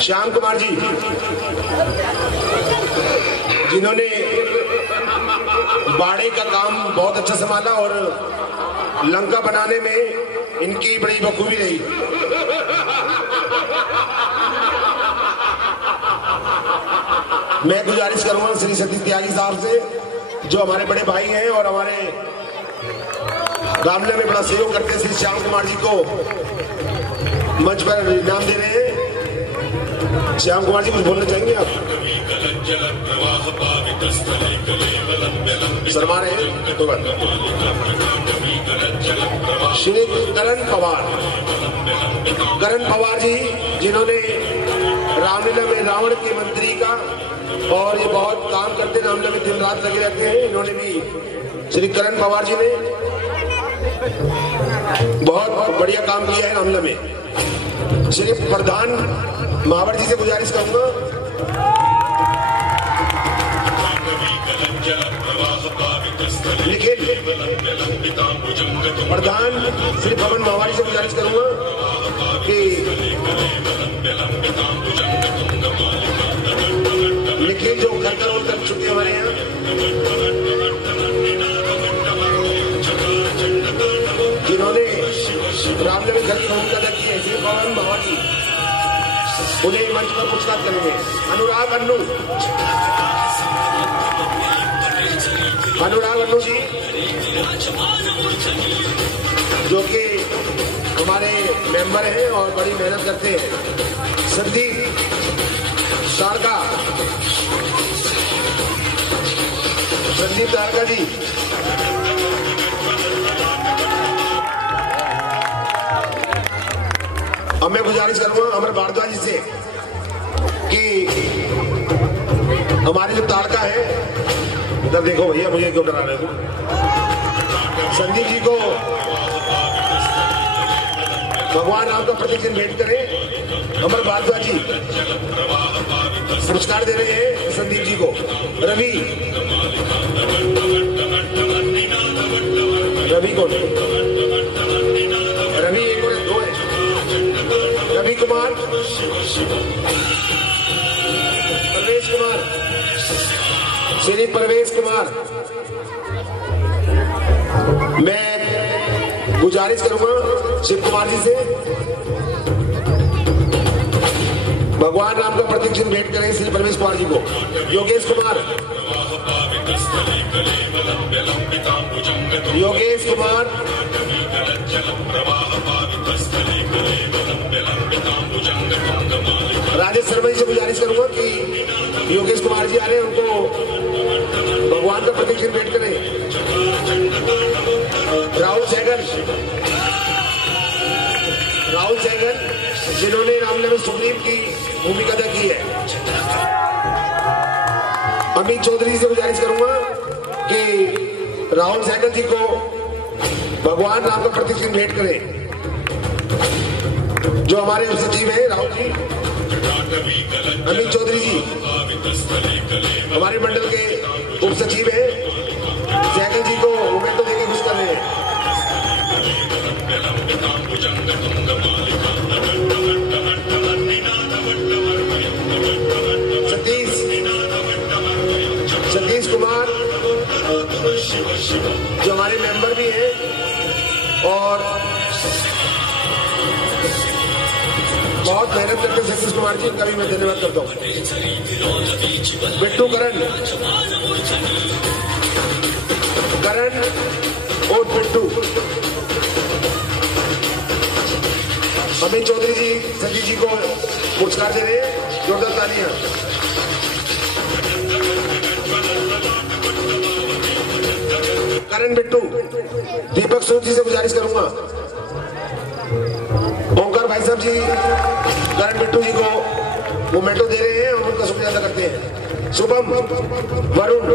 श्याम कुमार जी, जिन्होंने बाड़े का काम बहुत अच्छा संभाला और लंका बनाने में इनकी बड़ी बखूबी रही। मैं गुजारिश करूंगा श्री सतीश त्यागी साहब से, जो हमारे बड़े भाई हैं और हमारे रामलीला में बड़ा सहयोग करते हैं, श्री श्याम कुमार जी को मंच पर इनाम दे रहे हैं। श्याम कुमार जी कुछ बोलना चाहेंगे आप? शर्मा रहे हैं तो श्री करण पवार जी, जिन्होंने रामलीला में रावण के मंत्री का, और ये बहुत काम करते रामलीला में, दिन रात लगे रहते हैं। इन्होंने भी, श्री करण पवार जी ने बहुत बढ़िया काम किया है रामलीला में। श्री प्रधान महावर जी से गुजारिश करूंगा, निखिल प्रधान श्री पवन महावारी से गुजारिश करूंगा कि निखिल जो घर का रोल कर चुके हमारे यहाँ, जिन्होंने रामलीला में घर की भूमिका अदा की है, श्री पवन महावारी, उन्हें मंच पर पूछताछ करेंगे। अनुराग अन्नू जी, जो कि हमारे मेंबर हैं और बड़ी मेहनत करते हैं। संदीप तारका जी, अब मैं गुजारिश करूंगा अमर भारद्वाज जी से कि हमारे जो तारका है, इधर देखो भैया, मुझे क्यों डरा रहे हो? संदीप जी को भगवान राम का प्रतीक चिन्ह भेंट करें। अमर भारद्वाज जी पुरस्कार दे रहे हैं संदीप जी को। रवि एक और दो है, रवि कुमार, श्री परवेश कुमार। मैं गुजारिश करूंगा शिव कुमार जी से, भगवान राम का प्रतीक चिन्ह भेंट करें श्री परवेश कुमार जी को। योगेश कुमार, राजेश शर्मा जी से गुजारिश करूंगा कि योगेश कुमार जी आ रहे हैं, उनको भगवान का प्रतीक चिन्ह भेंट करें। राहुल सैगल, जिन्होंने रामलीला में सुग्रीव की भूमिका अदा की है। अमित चौधरी से गुजारिश करूंगा कि राहुल सैगल जी को भगवान राम का प्रतीक चिन्ह भेंट करें। जो हमारे उप सचिव है राहुल जी, अमित चौधरी जी हमारे मंडल के उप सचिव है, सैगल जी को मोमेंटो देके खुश कर रहे हैं। सतीश कुमार, जो हमारे मेंबर भी हैं, और बहुत मेहनत करते सतीश कुमार जी, इनका भी मैं धन्यवाद करता हूँ। बिट्टू करण, करण और पिंटू। अमित चौधरी जी संजीव जी को पुरस्कार दे रहे हैं, जोरदार तालियां। करण बिट्टू, दीपक सूद जी से गुजारिश करूंगा, ओंकार भाई साहब जी करण बिट्टू जी को मोमेंटो दे रहे हैं और उनका शुक्रिया अदा करते हैं। शुभम, वरुण,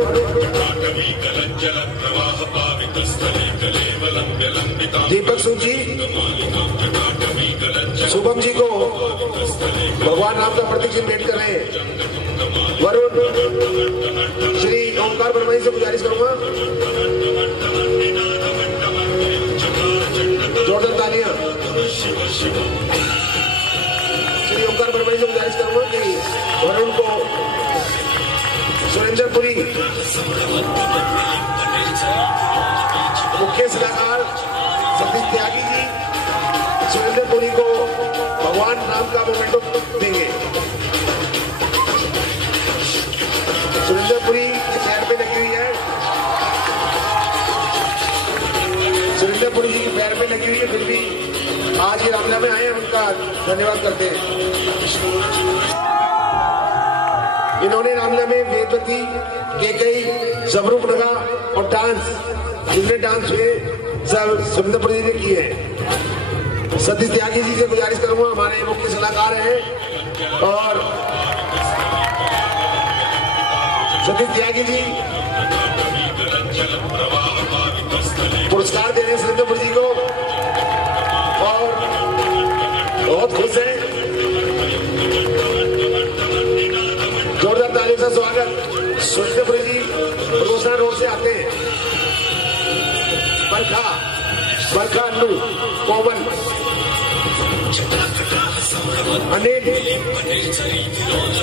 दीपक सूद जी शुभम जी को भगवान राम का प्रतीक चिन्ह भेंट कर रहे हैं। वरुण, श्री ओंकार वर्मा जी से गुजारिश करूंगा, जोरदार तालियां। श्री ओंकार वर्मा जी से गुजारिश करूंगा कि वरुण को सुरेंद्रपुरी मुख्य सलाहकार सतीश त्यागी जी सुरेंद्रपुरी को भगवान राम का मोमेंटो देंगे। सुरेंद्रपुरी पैर पे लगी हुई है, सुरेंद्रपुरी जी पैर पे लगी हुई है, फिर भी आज ये रामलीला में आए, उनका धन्यवाद करते हैं। इन्होंने रामलीला में वेदवती, केकई, जबरूप नगा और डांस, जितने डांस हुए सब सुरेंद्रपुरी जी ने किए हैं। सतीश त्यागी जी से गुजारिश करूंगा, हमारे मुख्य सलाहकार हैं, और सतीश त्यागी जी पुरस्कार दे रहे हैं सुरेंद्रपुरी जी को और बहुत खुश हैं। जोरदार तालियों से स्वागत। सुरेंद्रपुरी जी रोसना रोड से आते हैं। बरखा, अन्नू, कोमल, अनिल,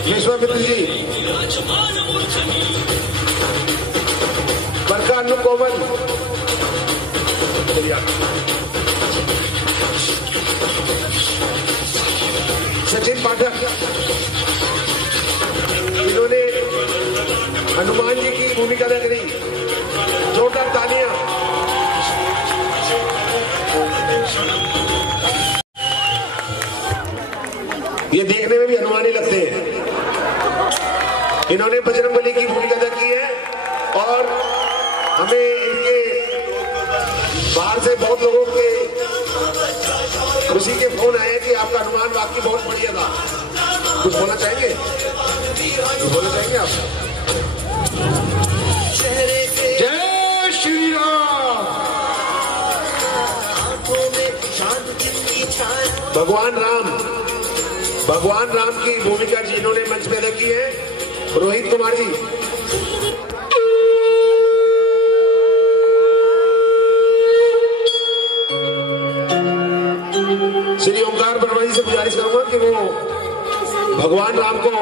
विश्वामित्र जी, बरखा, अन्नू, कोमल, सचिन पाठक, इन्होंने हनुमान जी की भूमिका अदा करी, जोरदार तालियां। ये देखने में भी हनुमान ही लगते हैं। इन्होंने बजरंगबली की भूमिका अदा की है और हमें इनके बाहर से बहुत लोगों के खुशी के फोन आए कि आपका हनुमान वाकई बहुत बढ़िया था। कुछ बोलना चाहेंगे? बोलना चाहेंगे आप? जय श्री राम। भगवान राम की भूमिका जी इन्होंने मंच में अदा की है। रोहित कुमार जी, श्री ओंकार वर्मा जी से गुजारिश करूंगा कि वो भगवान राम को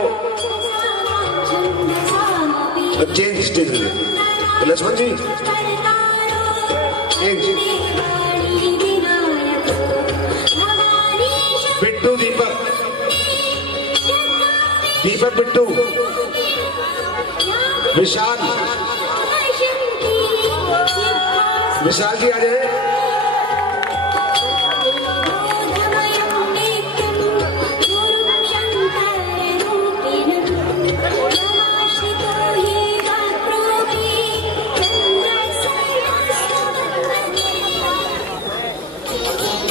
चेंज स्टेज में, लक्ष्मण जी चेंज। बिट्टू, दीपक बिट्टू, विशाल जी आ जाए।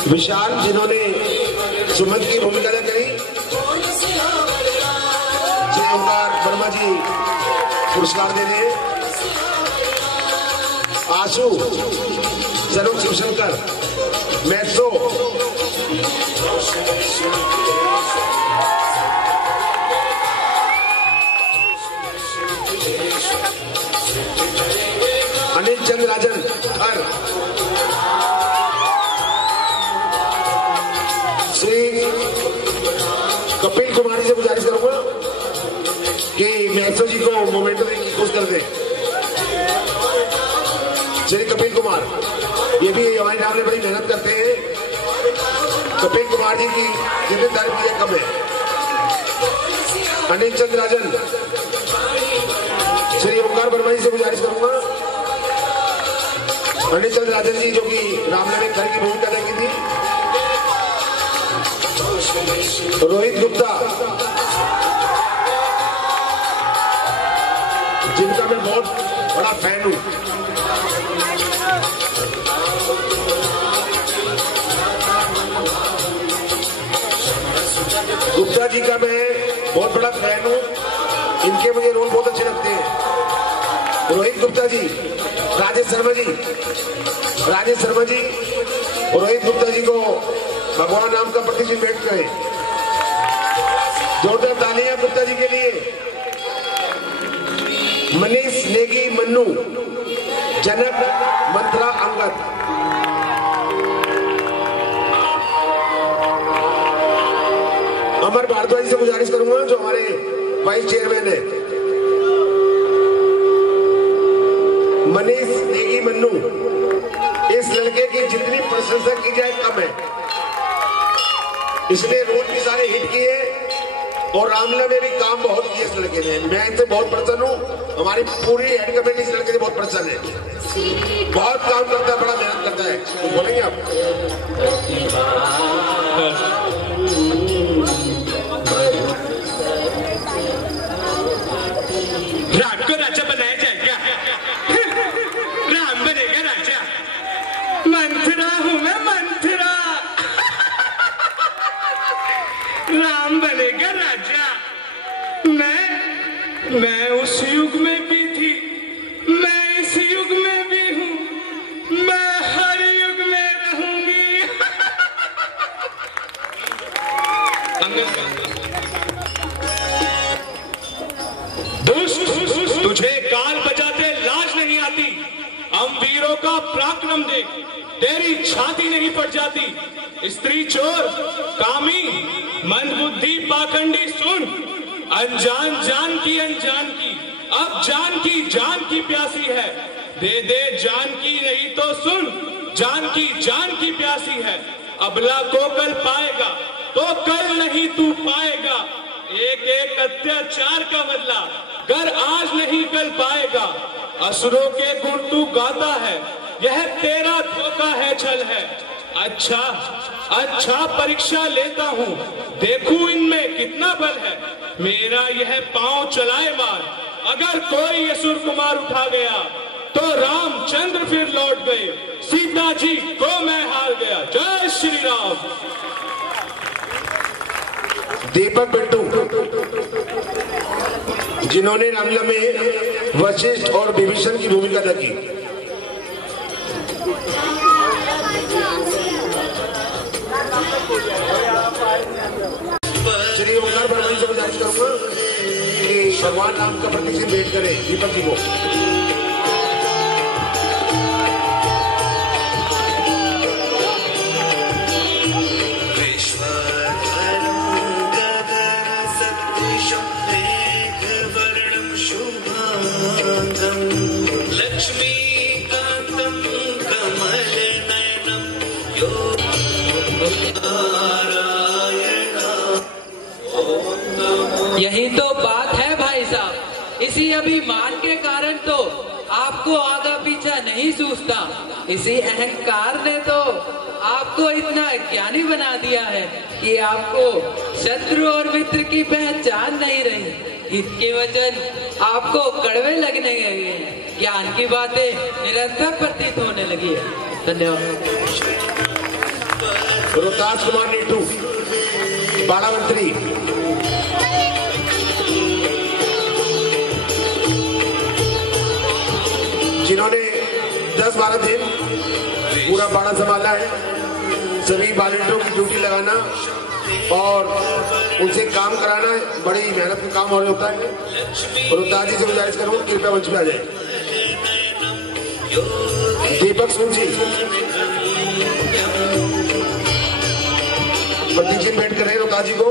विशाल जिन्होंने सुमंत की भूमिका अदा करी, श्री ओंकार वर्मा जी पुरस्कार दे रहे। आशु, जरूर शिवशंकर, मैथ्सो, अनिल चंद्र राजन, हर, श्री कपिल कुमार जी से गुजारिश करूंगा कि मैथ्सो जी को मोमेंटो देने की कोशिश कर दें। श्री कपिल कुमार, ये भी हमारे नाम में बड़ी मेहनत करते हैं। कपिल कुमार जी की जितनी तारीफ की कम है। अनिल चंद्र राजन, श्री ओंकार वर्मा जी से गुजारिश करूंगा अनिल राजन जी जो कि रामला में खर की भूमिका अदा की थी। रोहित गुप्ता जिनका मैं बहुत बड़ा फैन हूं। गुप्ता जी का मैं बहुत बड़ा फैन हूं, इनके मुझे रोल बहुत अच्छे लगते हैं। रोहित गुप्ता जी, राजेश शर्मा जी और रोहित गुप्ता जी को भगवान राम का प्रतिष्ठित भेंट करें। जोरदार तालियां गुप्ता जी के लिए। मनीष नेगी मन्नू, जनक मंत्रा अंगद। अमर भारद्वाज से गुजारिश करूंगा जो हमारे वाइस चेयरमैन है, मनीष नेगी मन्नू, इस लड़के की जितनी प्रशंसा की जाए कम है। इसने रोल भी सारे हिट किए और रामला में भी काम बहुत किया इस लड़के ने। मैं इनसे बहुत प्रसन्न हूँ, हमारी पूरी हेड कमेटी इस लड़के से बहुत प्रसन्न है। बहुत काम करता है, बड़ा मेहनत करता है। तो बोलेंगे आप? राम को राजा बनाया जाए क्या? राम बनेगा राजा? मंथरा हूं मैं, मंथरा। राम बनेगा राजा? मैं उस युग में भी थी, मैं इस युग में भी हूं, मैं हर युग में रहूंगी। दुष्ट, तुझे गाल बजाते लाज नहीं आती। हम वीरों का पराक्रम देख तेरी छाती नहीं पड़ जाती। स्त्री चोर, कामी, मंदबुद्धि, पाखंडी सुन। अनजान जान की, अनजान की, अब जान की प्यासी है। दे दे जान की, नहीं तो सुन, जान की प्यासी है। अबला को कल पाएगा तो कल नहीं तू पाएगा। एक एक अत्याचार का बदला कर आज नहीं कल पाएगा। असुरों के गुण तू गाता है, यह तेरा धोखा है, छल है। अच्छा परीक्षा लेता हूँ, देखूं इनमें कितना बल है। मेरा यह पांव चलाए मार, अगर कोई असुर कुमार उठा गया तो रामचंद्र फिर लौट गए, सीता जी को मैं हार गया। जय श्री राम। दीपक बिट्टू, जिन्होंने रामला में वशिष्ठ और विभीषण की भूमिका अदा की। श्री ओंकार ब्रह्मणी से गुजारिश करूंगा कि भगवान राम का प्रतिष्ठित भेंट करें दीपक जी को। यही तो बात है भाई साहब, इसी अभिमान के कारण तो आपको आगा पीछा नहीं सूझता। इसी अहंकार ने तो आपको इतना ज्ञानी बना दिया है कि आपको शत्रु और मित्र की पहचान नहीं रही। इसके वचन आपको कड़वे लगने लगे हैं, ज्ञान की बातें निरर्थक प्रतीत होने लगी है। धन्यवाद। रोहतास कुमार नीटू, बाड़ा मंत्री। जिन्होंने 10-12 दिन पूरा बाड़ा संभाला है, सभी वॉलंटियरों की ड्यूटी लगाना और उनसे काम कराना बड़ी मेहनत का काम और होता है। और उताजी से गुजारिश करूँ कृपया मंच पे आ जाए। दीपक सिंह जी प्रतिष्ठित भेंट कर रहे हैं रोताजी को,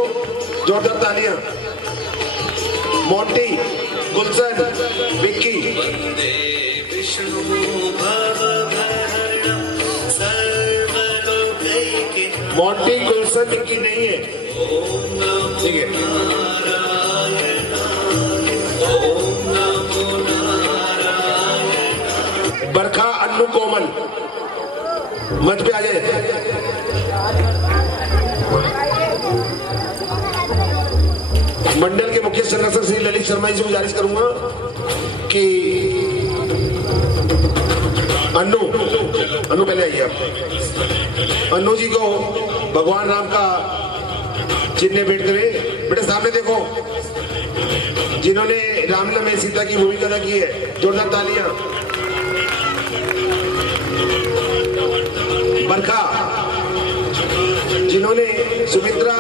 जोरदार तालियां। मोंटी, गुलशन, विक्की। मोंटी, गुलशन, विक्की नहीं है, ठीक है। बरखा, अन्नू, कोमल मंच पे आ जाए। मंडल के मुख्य संरक्षक श्री ललित शर्मा जी से गुजारिश करूंगा कि अन्नू पहले आइए आप। अन्नू जी को भगवान राम का चिन्ह भेंट करें। बेटा सामने देखो, जिन्होंने रामलीला में सीता की भूमिका अदा की है, जोरदार तालियां। बरखा, जिन्होंने सुमित्रा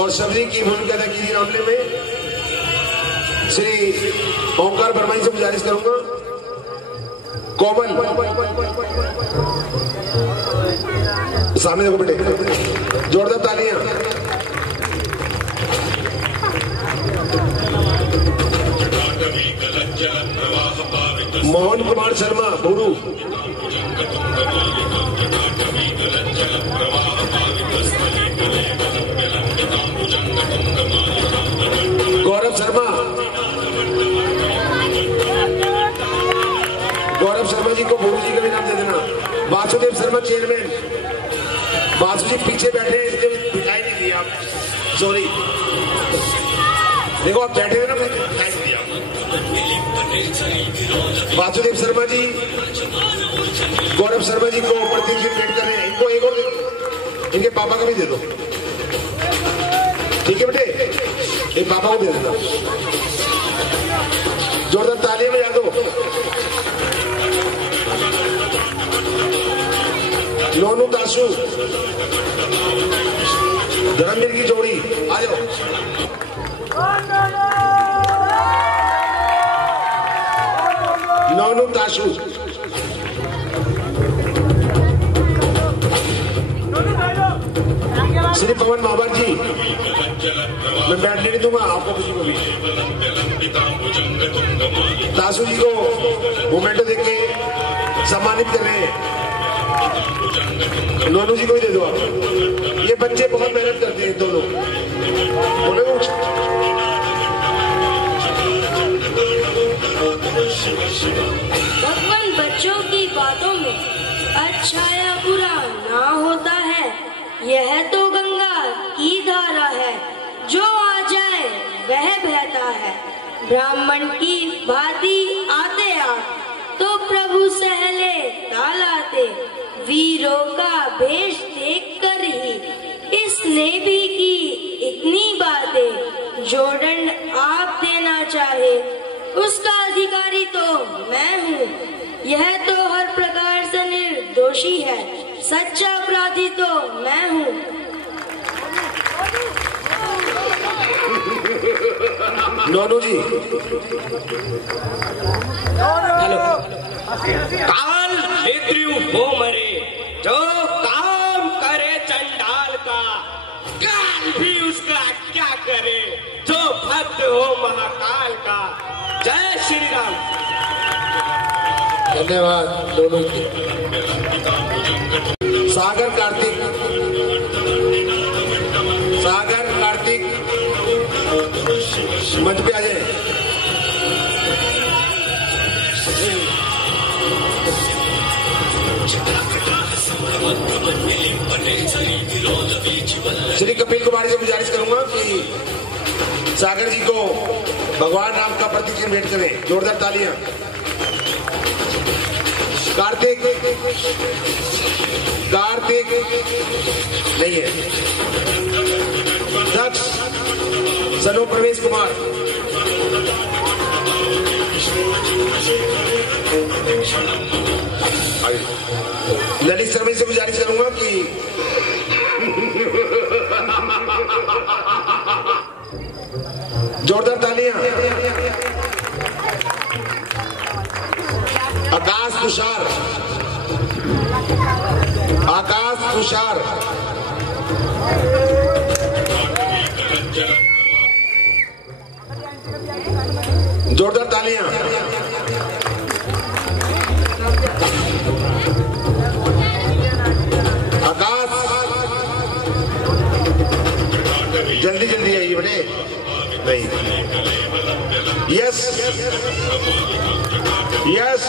और सबरी की भूमिका अदा की थी रामलीला में, श्री ओंकार वर्मा जी से गुजारिश करूंगा। कोमल, सामने देखो बेटे, जोरदार तालियां। मोहन कुमार शर्मा, भूरू। गौरव शर्मा, जी को भूरू जी का भी नाम दे देना। वासुदेव शर्मा चेयरमैन, वासु जी पीछे बैठे हैं, इसलिए दिखाई नहीं दिया, सॉरी। देखो आप बैठे हैं ना, दिखाई नहीं दिया। वासुदेव शर्मा जी, गौरव शर्मा जी को प्रतीक भेंट कर रहे हैं। इनको एक और, इनके पापा का भी दे दो, ठीक है बेटे, एक पापा को दे देना। जोरदार तालियां बजा दो। लोनू दासू, धर्मवीर की जोड़ी, आ जाओ। लोनू दासू, श्री पवन महावर जी, मैं बैठने नहीं दूंगा आपको किसी को भी। दासू जी को मोमेंटो देके सम्मानित कर रहे हैं। नोनू जी को भी दे दो आप। ये बच्चे बहुत मेहनत करते हैं दोनों। भगवान बच्चों की बातों में अच्छा या बुरा ना होता है। यह तो गंगा की धारा है, जो आ जाए वह बहता है। ब्राह्मण की भांति आते आप तो प्रभु सहले तालाते। वीरों का भेष देखकर ही इसने भी की इतनी बातें। जो दंड आप देना चाहे उसका अधिकारी तो मैं हूँ। यह तो हर प्रकार से निर्दोषी है, सच्चा अपराधी तो मैं हूँ। नोनू जी, हेलो। काल नेत्रियु वो मरे जो काम करे चंडाल का, काल भी उसका क्या करे जो भक्त हो महाकाल का। जय श्री राम। धन्यवाद दोनों की। सागर कार्तिक, सागर कार्तिक मंच पे आ जाए। श्री कपिल कुमार से गुजारिश करूंगा कि सागर जी को भगवान राम का प्रतीक चिन्ह भेंट करें। जोरदार तालियां। कार्तिक, कार्तिक नहीं है। दक्ष, सनो प्रवेश कुमार, ललित शर्मा से गुजारिश करूंगा कि जोरदार तालियां। आकाश तुषार, आकाश तुषार, जोरदार तालियां। आकाश, जल्दी जल्दी आइए बेटे। नहीं, yes yes,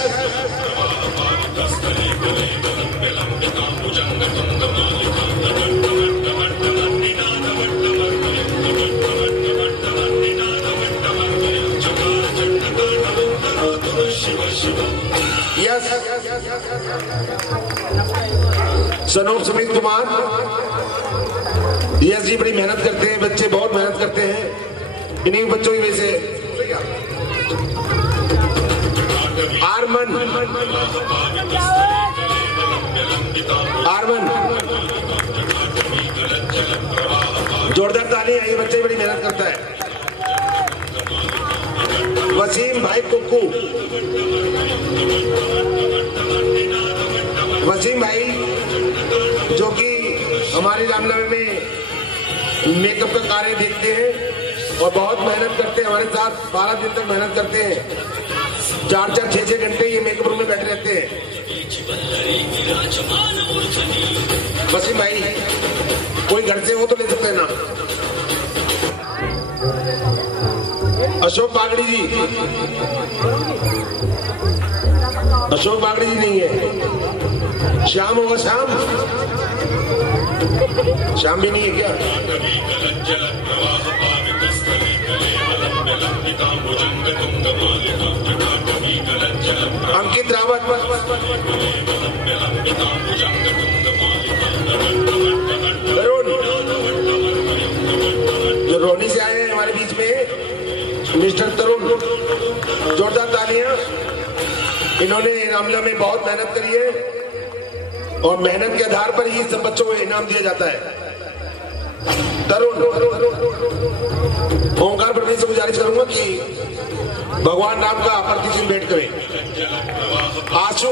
Sanop Sumit Kumar, yes जी, बड़ी मेहनत करते हैं बच्चे, बहुत मेहनत करते हैं। इन्हीं बच्चों की वजह से आरमन जोरदार ताली है, ये बच्चे बड़ी मेहनत करता है। वसीम भाई कुक्कू, वसीम भाई जो कि हमारे रामनवमी में मेकअप का कार्य देखते हैं और बहुत मेहनत करते हैं हमारे साथ। 12 दिन तक मेहनत करते हैं, 4-4, 6-6 घंटे ये मेकअप रूम में बैठे रहते हैं। वसीम भाई कोई घर से हो तो ले सकते हैं ना। अशोक बागड़ी जी, अशोक बागड़ी जी नहीं है। श्याम होगा, श्याम भी नहीं है क्या? अंकित रावत, तरुण जो रोनी से आए हैं हमारे बीच में, मिस्टर तरुण, जोरदार तालियां। इन्होंने रामलीला में बहुत मेहनत करी है और मेहनत के आधार पर ही सब बच्चों को इनाम दिया जाता है। तरुण, ओंकार प्रवीण से गुजारिश करूंगा कि भगवान राम का प्रतिदिन भेंट करें। आशु,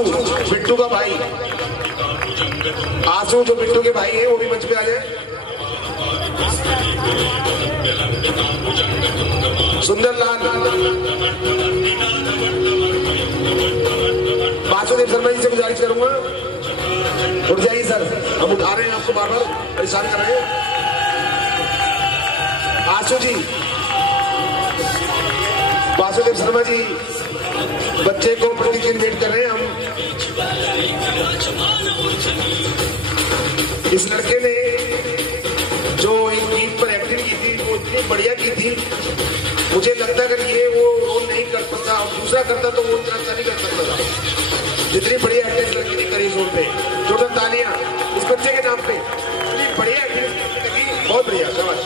बिट्टू का भाई, आशु जो बिट्टू के भाई हैं वो भी मंच पे आ जाए। सुंदरलाल, वासुदेव शर्मा जी से गुजारिश करूंगा, उठ जाइए सर, हम उठा रहे हैं आपको, बार बार परेशान कर रहे हैं। आशु जी, वासुदेव शर्मा जी बच्चे को प्रतिदिन वेट कर रहे हैं हम। इस लड़के ने जो एक गीत पर एक्टिंग की थी वो इतनी बढ़िया की थी, मुझे लगता है अगर ये वो रोल नहीं कर सकता और दूसरा करता तो वो इतना अच्छा नहीं कर सकता था। जितनी बढ़िया एक्टिंग लड़के ने करी रोल पे, जोरदार तालियां इस बच्चे के नाम पे। इतनी बढ़िया एक्टिंग लगी, बहुत बढ़िया, शाबाश।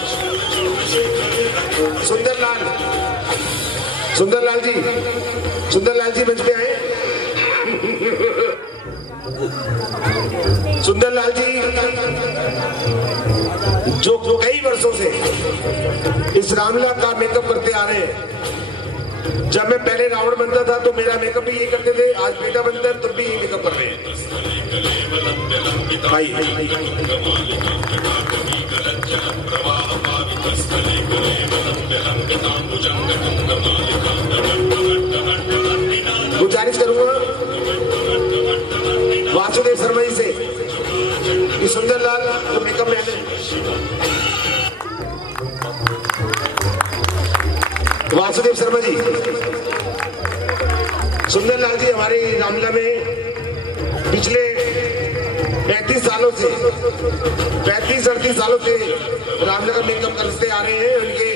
सुंदरलाल, सुंदरलाल जी, सुंदरलाल जी मंच पे आए। सुंदरलाल जी जो कई वर्षों से इस रामलीला का मेकअप करते आ रहे हैं। जब मैं पहले रावण बनता था तो मेरा मेकअप भी ये करते थे, आज बेटा बनता है तब भी यही मेकअप कर रहे हैं भाई। गुजारिश करूंगा वासुदेव शर्मा जी से कि सुंदरलाल तो मेकअप मैन है। वासुदेव शर्मा जी, सुंदरलाल जी हमारे रामलीला में पिछले 35 सालों से 35-38 सालों से रामलीला का मेकअप करते आ रहे हैं। उनके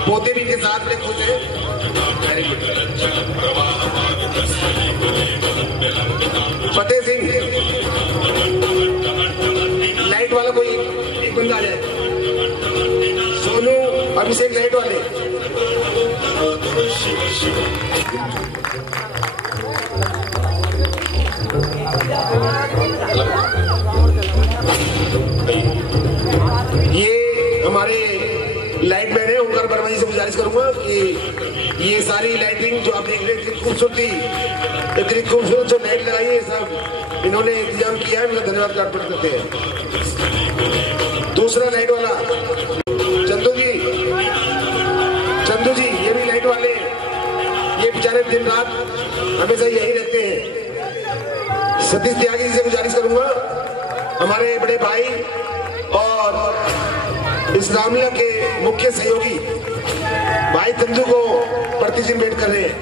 पोते भी इनके साथ बड़े खुश हैं। फतेह सिंह, लाइट वाला कोई एक बंदा आ जाए। सोनू, अभिषेक, लाइट वाले। ये हमारे लाइट मैन है, ओंकार वर्मा जी से गुजारिश करूंगा कि ये सारी लाइटिंग जो आप देख रहे हैं इतनी खूबसूरत जो लाइट लगाई है सब इन्होंने इंतजाम किया है, उनका धन्यवाद अर्पित करते हैं। दूसरा लाइट वाला चंदू जी, चंदू जी ये भी लाइट वाले, ये बेचारे दिन रात हमेशा यही रहते हैं। सतीश त्यागी जी से गुजारिश करूंगा, हमारे बड़े भाई और इस रामलीला के मुख्य सहयोगी भाई तंजू को प्रतिदिन वेट कर रहे हैं।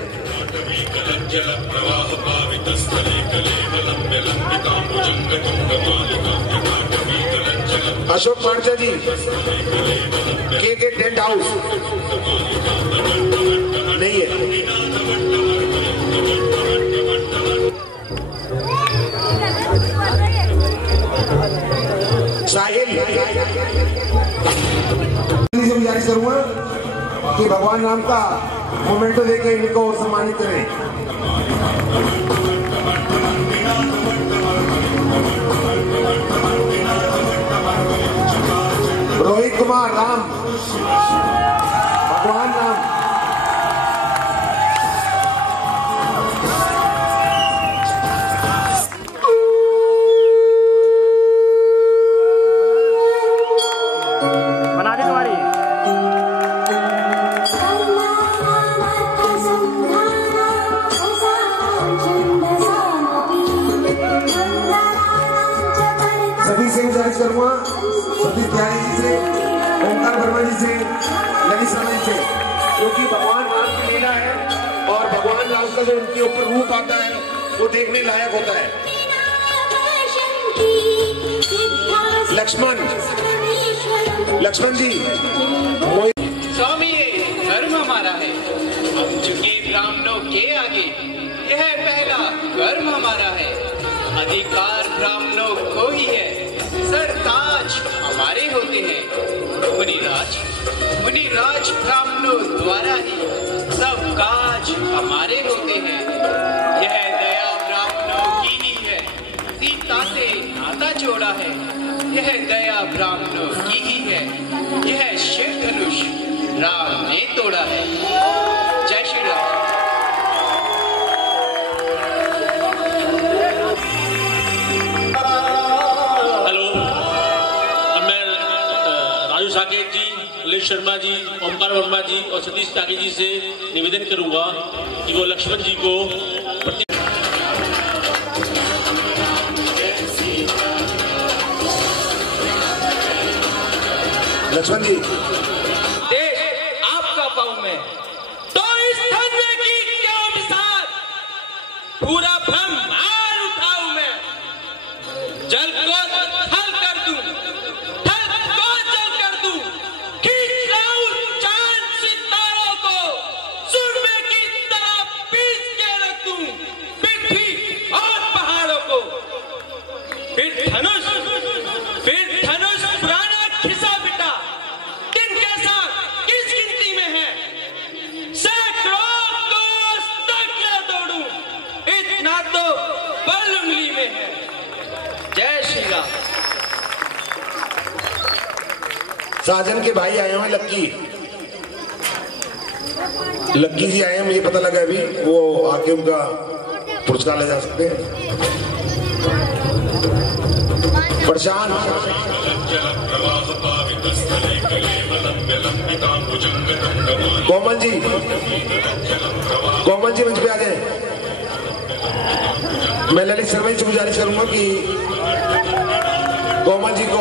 अशोक पांचा जी, के टेंट हाउस नहीं है। साहिल से गुजारिश करूंगा कि भगवान राम का मोमेंटो देकर इनको सम्मानित करें। रोहित कुमार राम, भगवान राम। बना दे तुम्हारी। सभी से गुजारिश करूंगा, सतीश त्यागी जी से, ओंकार वर्मा जी से, ललित शर्मा जी से, क्योंकि भगवान राम की लीला है और भगवान राम का जो उनके ऊपर रूप आता है वो देखने लायक होता है। लक्ष्मण जी, स्वामी ये धर्म हमारा है, हम झुके ब्राह्मणों के आगे, यह पहला कर्म हमारा है। अधिकार ब्राह्मणों को ही है, सरताज हमारे होते हैं। मुनिराज ब्राह्मणों द्वारा ही सब काज हमारे होते हैं। यह दया ब्राह्मणों की ही है, सीता से नाता जोड़ा है। यह दया ब्राह्मणों की ही है, यह शिव धनुष राम ने तोड़ा है। जय श्री राम। साकेत जी, ललित शर्मा जी, ओंकार वर्मा जी और सतीश त्यागी जी से निवेदन करूंगा कि वो लक्ष्मण जी को लक्ष्मण जी, देश आपका पाँव में, तो इस धन्य की क्या मिसाल, पूरा ब्रह्मांड उठाऊं मैं, जल को थल कर दूं, थल को जल कर दूं, खींच लाऊं चांद सितारों को, सुरमे की तरह पीस के रख दूं, पृथ्वी और पहाड़ों को। फिर धनुष पुराना खिसा बिटा, दिन के साथ किस गिनती में है, सैकड़ों कोस तक ले दौड़ूं, इतना तो बल उंगली में है। जय श्री राम। साजन के भाई आए हुए लक्की जी आए हैं, मुझे पता लगा अभी, वो आके उनका पुरस्कार ले जा सकते हैं। प्रशांत, कोमल जी मंच पे आ जाए। मैं ललित शर्मा जी से गुजारिश करूंगा कि कोमल जी को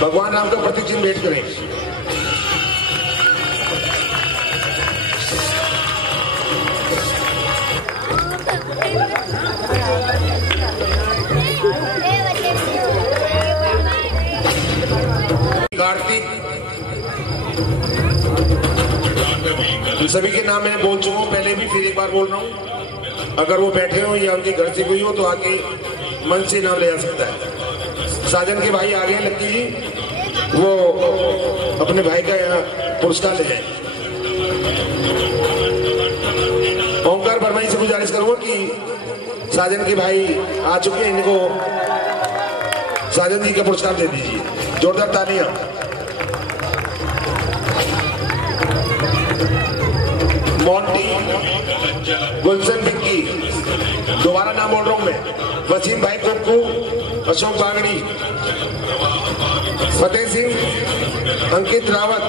भगवान राम का प्रतीक चिन्ह भेंट करें। कार्तिक, सभी के नाम मैंने बोल चुका हूं, पहले भी फिर एक बार बोल रहा हूं। अगर वो बैठे हो या उनके घर से कोई हो तो आके मन से नाम ले जा सकता है। साजन के भाई आ गए लक्की जी, वो अपने भाई का यहाँ पुरस्कार ले जाए। ओंकार वर्मा जी से गुजारिश करूंगा कि साजन के भाई आ चुके हैं, इनको साजन जी का पुरस्कार दे दीजिए। जोरदार तालियां। मोंटी, गुलशन विक्की, दोबारा नाम बोल रहा हूं मैं, वसीम भाई कुक्कू, अशोक बागड़ी, फतेह सिंह, अंकित रावत,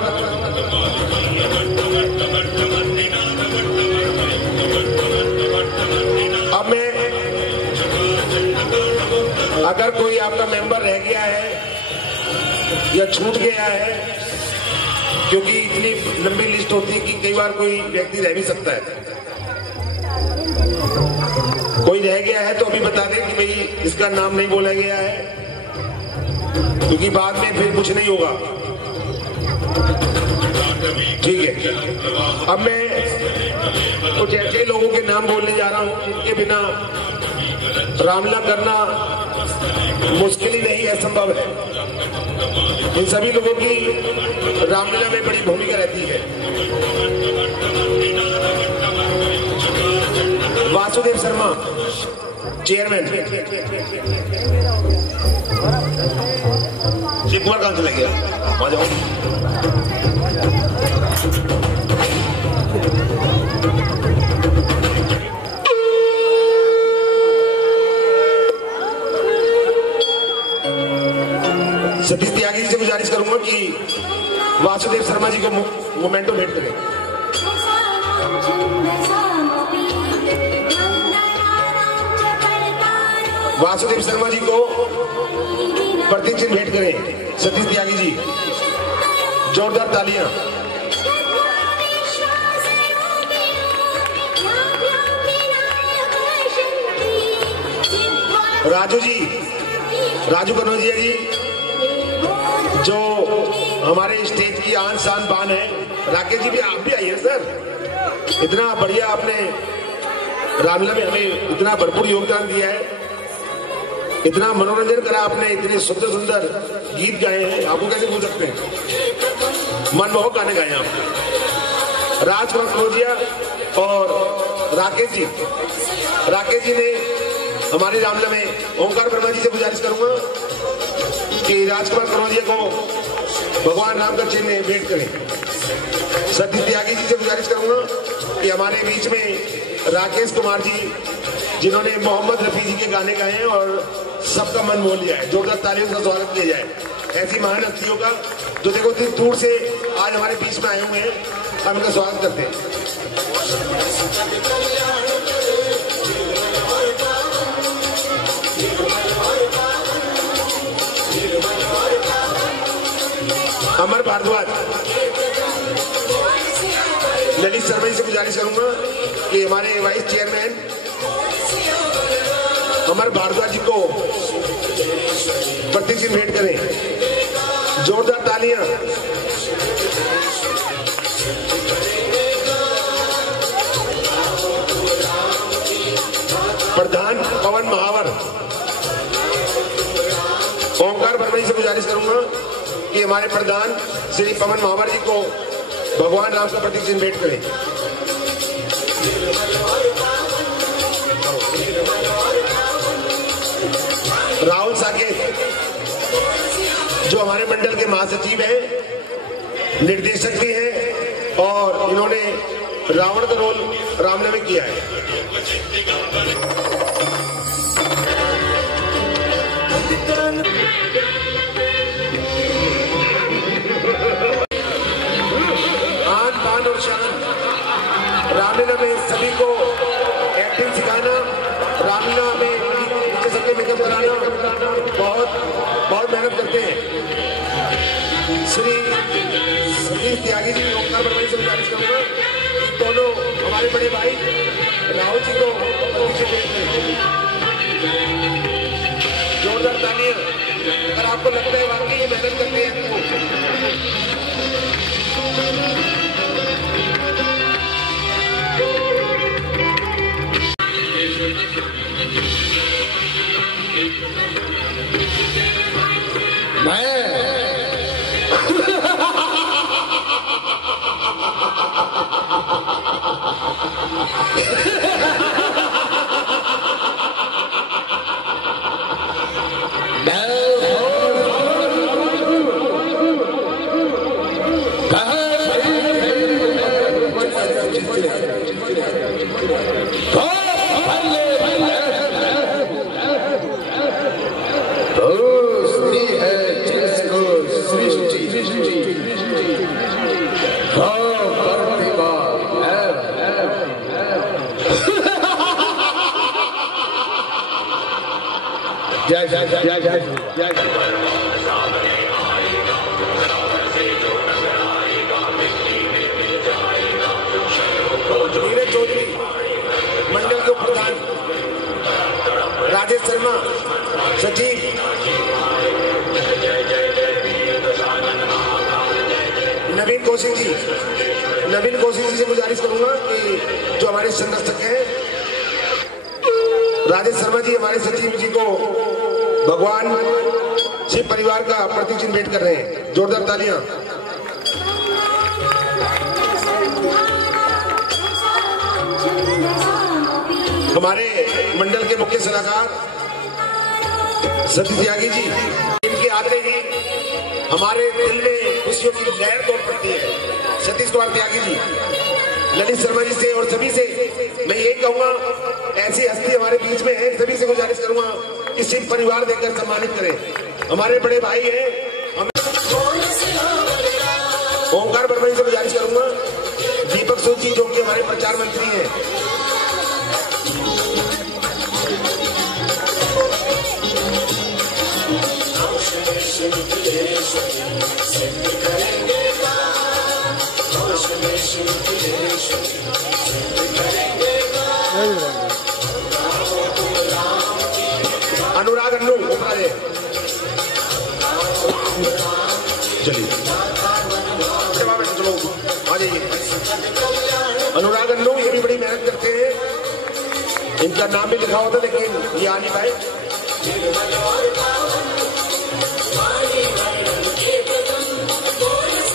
अब मैं, अगर कोई आपका मेंबर रह गया है या छूट गया है, क्योंकि इतनी लंबी लिस्ट होती है कि कई बार कोई व्यक्ति रह भी सकता है, कोई रह गया है तो अभी बता दें कि भाई इसका नाम नहीं बोला गया है, क्योंकि बाद में फिर कुछ नहीं होगा। ठीक है, अब मैं कुछ ऐसे लोगों के नाम बोलने जा रहा हूं जिनके बिना रामलीला करना मुश्किल ही नहीं है, संभव है। इन सभी लोगों की रामलीला में बड़ी भूमिका रहती है। वासुदेव शर्मा चेयरमैन। शिव कुमार कहां चले गया? आ जाओ। सतीश त्यागी जी से गुजारिश करूंगा कि वासुदेव शर्मा जी को मोमेंटो भेंट करें। वासुदेव शर्मा जी को प्रतीक चिन्ह भेंट करें। सतीश त्यागी जी, जोरदार तालियां। राजू जी, राजू कनौजिया जी, जो हमारे स्टेज की आन शान बान है। राकेश जी भी, आप भी आइए सर। इतना बढ़िया आपने रामलीला में हमें इतना भरपूर योगदान दिया है, इतना मनोरंजन करा आपने, इतने सुंदर सुंदर गीत गाए हैं, आपको कैसे भूल सकते हैं। मनमोहक गाने गाए आपने। राजकुमार कनौजिया और राकेश जी ने हमारी रामलीला में, ओंकार वर्मा जी से गुजारिश करूंगा कि राजकुमार कनौजिया को भगवान राम का चिन्ह भेंट करें। सतीश त्यागी जी से गुजारिश करूंगा कि हमारे बीच में राकेश कुमार जी, जिन्होंने मोहम्मद रफी जी के गाने गाए हैं और सबका मन मोह लिया है, जोरदार तालियों का स्वागत किया जाए ऐसी महान हस्तियों का, जो देखो इतनी दूर से आज हमारे बीच में आए हुए हैं। हम इनका स्वागत करते हैं। अमर भारद्वाज, ललित शर्मा जी से गुजारिश करूंगा कि हमारे वाइस चेयरमैन अमर भारद्वाज जी को प्रतीक चिन्ह भेंट करें। जोरदार तालियां। प्रधान पवन महावर, ओंकार वर्मा जी से गुजारिश करूंगा कि हमारे प्रधान श्री पवन महावर जी को भगवान राम का प्रतीक चिन्ह भेंट करें। राहुल साकेत, जो हमारे मंडल के महासचिव हैं, निर्देशक भी हैं और इन्होंने रावण का रोल रामलीला में किया है। आन बान और शान रामलीला में सभी को एक्टिंग सिखाना, रामलीला में नीचे सबके मेकअप कराना, बहुत मेहनत करते हैं। श्री सतीश त्यागी जी, ओंकार वर्मा जी से गुजारिश करूंगा, दोनों हमारे बड़े भाई राहुल जी को जोरदार तालियां। अगर आपको लगता है वाकई ये मेहनत करते हैं तो राजेश शर्मा सचिव, नवीन कौशिक जी से गुजारिश करूंगा कि जो हमारे संरक्षक हैं राजेश शर्मा जी हमारे सचिव जी को भगवान शिव परिवार का प्रतीक चिन्ह भेंट कर रहे हैं। जोरदार तालियां। हमारे मंडल के मुख्य सलाहकार सतीश त्यागी जी, इनके आते ही हमारे दिल में खुशियों की लहर दौड़ पड़ती है। सतीश कुमार त्यागी जी, ललित शर्मा जी से और सभी से मैं यही कहूंगा, ऐसी हस्ती हमारे बीच में है, सभी से गुजारिश करूंगा कि शिव परिवार देकर सम्मानित करें। हमारे बड़े भाई हैं, ओंकार वर्मा जी से गुजारिश करूंगा, दीपक सूद जी जो कि हमारे प्रचार मंत्री हैं, अनुराग अन्नू चलिए आ जाइए। अनुराग अन्नू ये भी बड़ी मेहनत करते हैं, इनका नाम भी लिखा होता लेकिन ये आ नहीं पाए।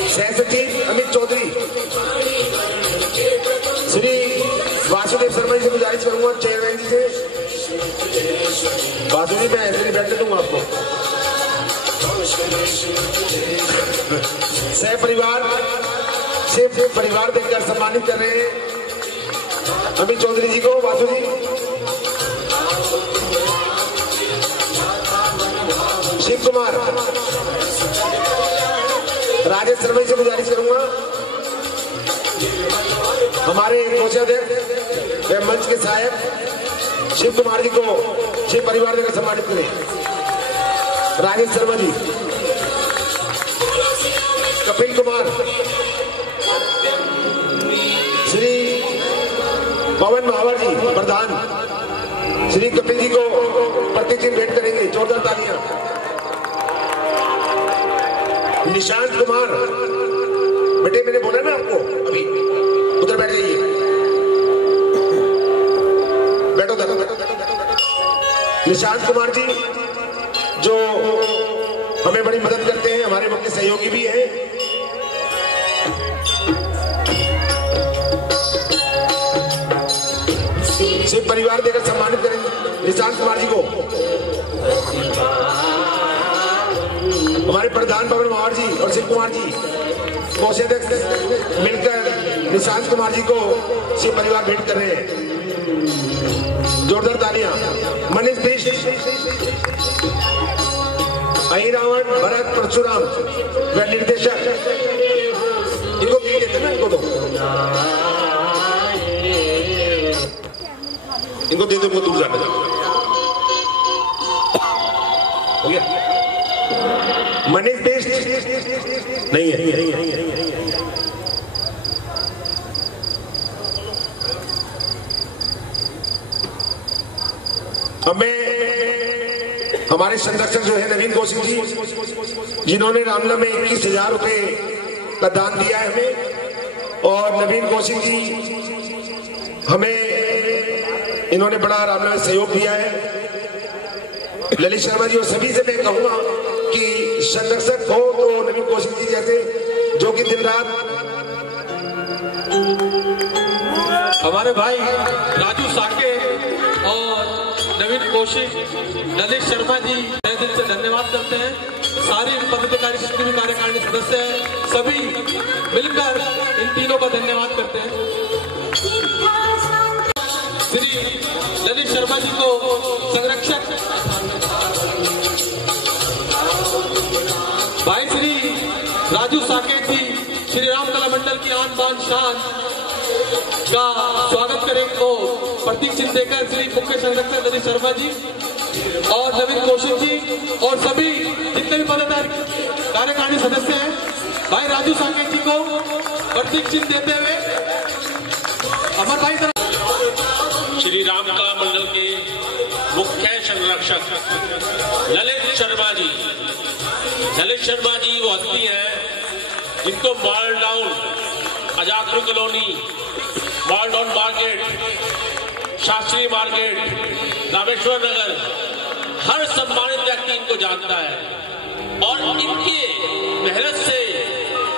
सह सचिव अमित चौधरी, श्री वासुदेव शर्मा जी से गुजारिश करूंगा, चेयरमैन जी से। वासु जी मैं ऐसे नहीं बैठने दूंगा आपको। सह परिवार शिव परिवार देकर सम्मानित कर रहे हैं अमित चौधरी जी को। वासु जी, शिव कुमार, राजेश शर्मा जी से गुजारिश करूंगा, हमारे कोषाध्यक्ष मंच के साहब शिव कुमार जी को शिव परिवार देकर सम्मानित करें। राजेश शर्मा जी, कपिल कुमार, श्री पवन महावर जी प्रधान, श्री कपिल जी को प्रतीक चिन्ह भेंट करेंगे। जोरदार तालियां। निशांत कुमार, बेटे मैंने बोला ना आपको अभी, उधर बैठ जाइए, बैठो उधर। निशांत कुमार जी जो हमें बड़ी मदद करते हैं, हमारे मुख्य सहयोगी भी हैं। शिव परिवार देकर सम्मानित करेंगे निशांत कुमार जी को। हमारे प्रधान पवन महावर जी और शिव कुमार जी कोषाध्यक्ष मिलकर निशांत कुमार जी को शिव परिवार भेंट कर रहे हैं। जोरदार तालियां। मनीष बिष्ट, अहिरावण भरत परशुराम व निर्देशक, इनको दे देते ना, इनको दो, इनको दे दो, इनको दूर जाने दो। हो गया। मनीष बिष्ट नहीं है। हमें हमारे संरक्षक जो है नवीन कौशिक जी, जिन्होंने रामला में 21,000 रुपए का दान दिया है हमें, और नवीन कौशिक जी हमें इन्होंने बड़ा रामला में सहयोग दिया है। ललित शर्मा जी और सभी से मैं कहूंगा कि संरक्षक हो तो नवीन कौशिक जी जैसे, जो कि दिन रात हमारे भाई राजू साके और नवीन कौशिक, ललित शर्मा जी तहे दिल से धन्यवाद करते हैं। सारी पदाधिकारी जितने भी कार्यकारिणी सदस्य हैं, सभी मिलकर इन तीनों का धन्यवाद करते हैं। श्री ललित शर्मा जी को संरक्षक, भाई श्री राजू साकेत जी श्री राम कला मंडल की आन बान शान का स्वागत करेंगे को प्रतीक चिन्ह देकर श्री मुख्य संरक्षक ललित शर्मा जी और नवीन कौशिक जी और सभी जितने भी पदाधिकारी कार्यकारिणी सदस्य हैं, भाई राजू साकेत जी को प्रतीक चिन्ह देते हुए हमारे भाई श्री राम कला मंडल के मुख्य दर्शक ललित शर्मा जी। ललित शर्मा जी वो हस्ती हैं जिनको Model Town, Azadpur colony, Model Town market, Shastri market, Rameshwar Nagar, हर सम्मानित व्यक्ति इनको जानता है और इनके मेहनत से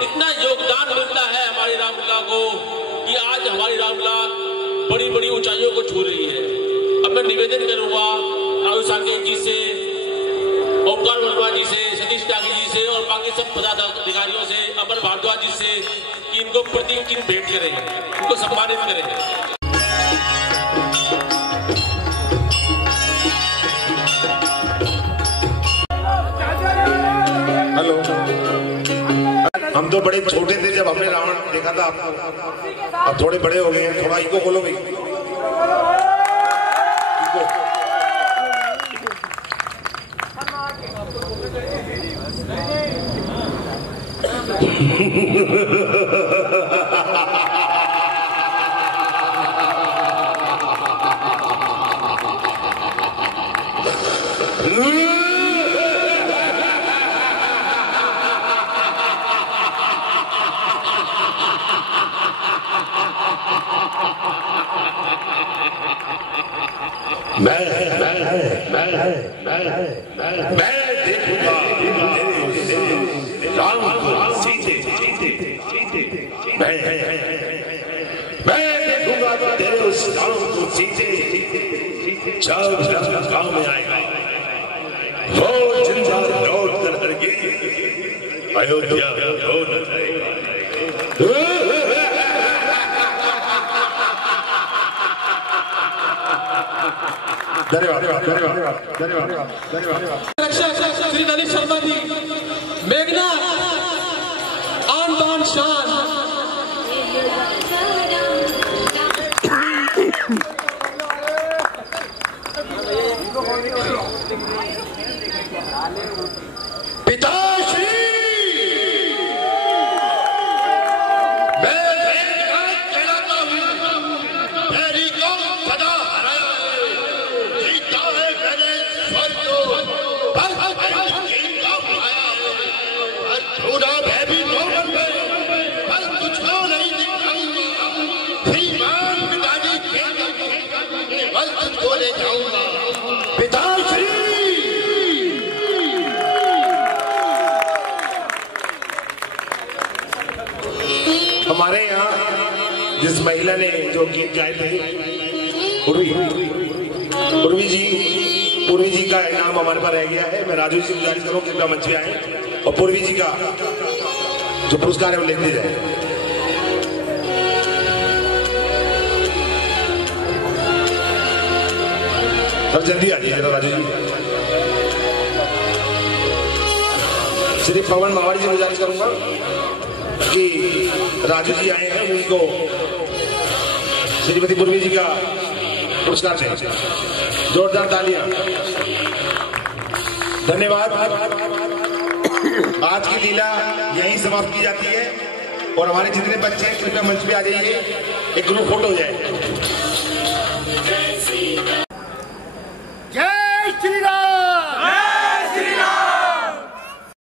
इतना योगदान मिलता है हमारी रामलीला को कि आज हमारी रामलीला बड़ी बड़ी ऊंचाइयों को छू रही है। अब मैं निवेदन करूंगा राहुल सांकेत जी से, ओमकार वर्मा जी से, सतीश त्यागी जी से और बाकी सब पदाधिकारियों से, अमर भारद्वाज जी से कि इनको प्रतीक चिन्ह भेंट करें, इनको सम्मानित करें। हेलो, हम तो बड़े छोटे थे जब हमने रावण देखा था, अब थोड़े बड़े हो गए हैं। थोड़ा इको खोलो भाई, मैं देखूंगा राम को सीते, मैं देखूंगा तेरे उस राम को सीते जब गांव में आएगा वो जिंदा लौट कर करके अयोध्या में लौट आएगा। धन्यवाद धन्यवाद धन्यवाद धन्यवाद। श्री ललित शर्मा जी, मेघना आन बान शान। पिताश्री, मैं कहलाता हूँ मेरी को सदा हराया जीता है मैंने स्वर्ग को, बस जीता पाया और थोड़ा भयभीत होकर बस तुझको नहीं दिखाऊंगा, श्रीमान पिताजी बस तुझको ले जाऊंगा। पिताश्री, हमारे यहाँ जिस महिला ने जो गीत गाए थे, पूर्वी जी का इनाम हमारे पास रह गया है। मैं राजू जी से गुजारिश करूँ कृपया मंच पे आए और पूर्वी जी का जो पुरस्कार है वो लेते जाए। सर जल्दी आ जाइए राजू जी। श्री पवन मावाड़ी जी गुजारिश करूंगा कि राजू जी आए हैं, उनको श्रीमती पूर्वी जी का पुरस्कार दें। जोरदार तालियां। धन्यवाद। आज की लीला यहीं समाप्त की जाती है और हमारे जितने बच्चे कृपया मंच पे आ जाइए, एक ग्रुप फोटो हो जाए।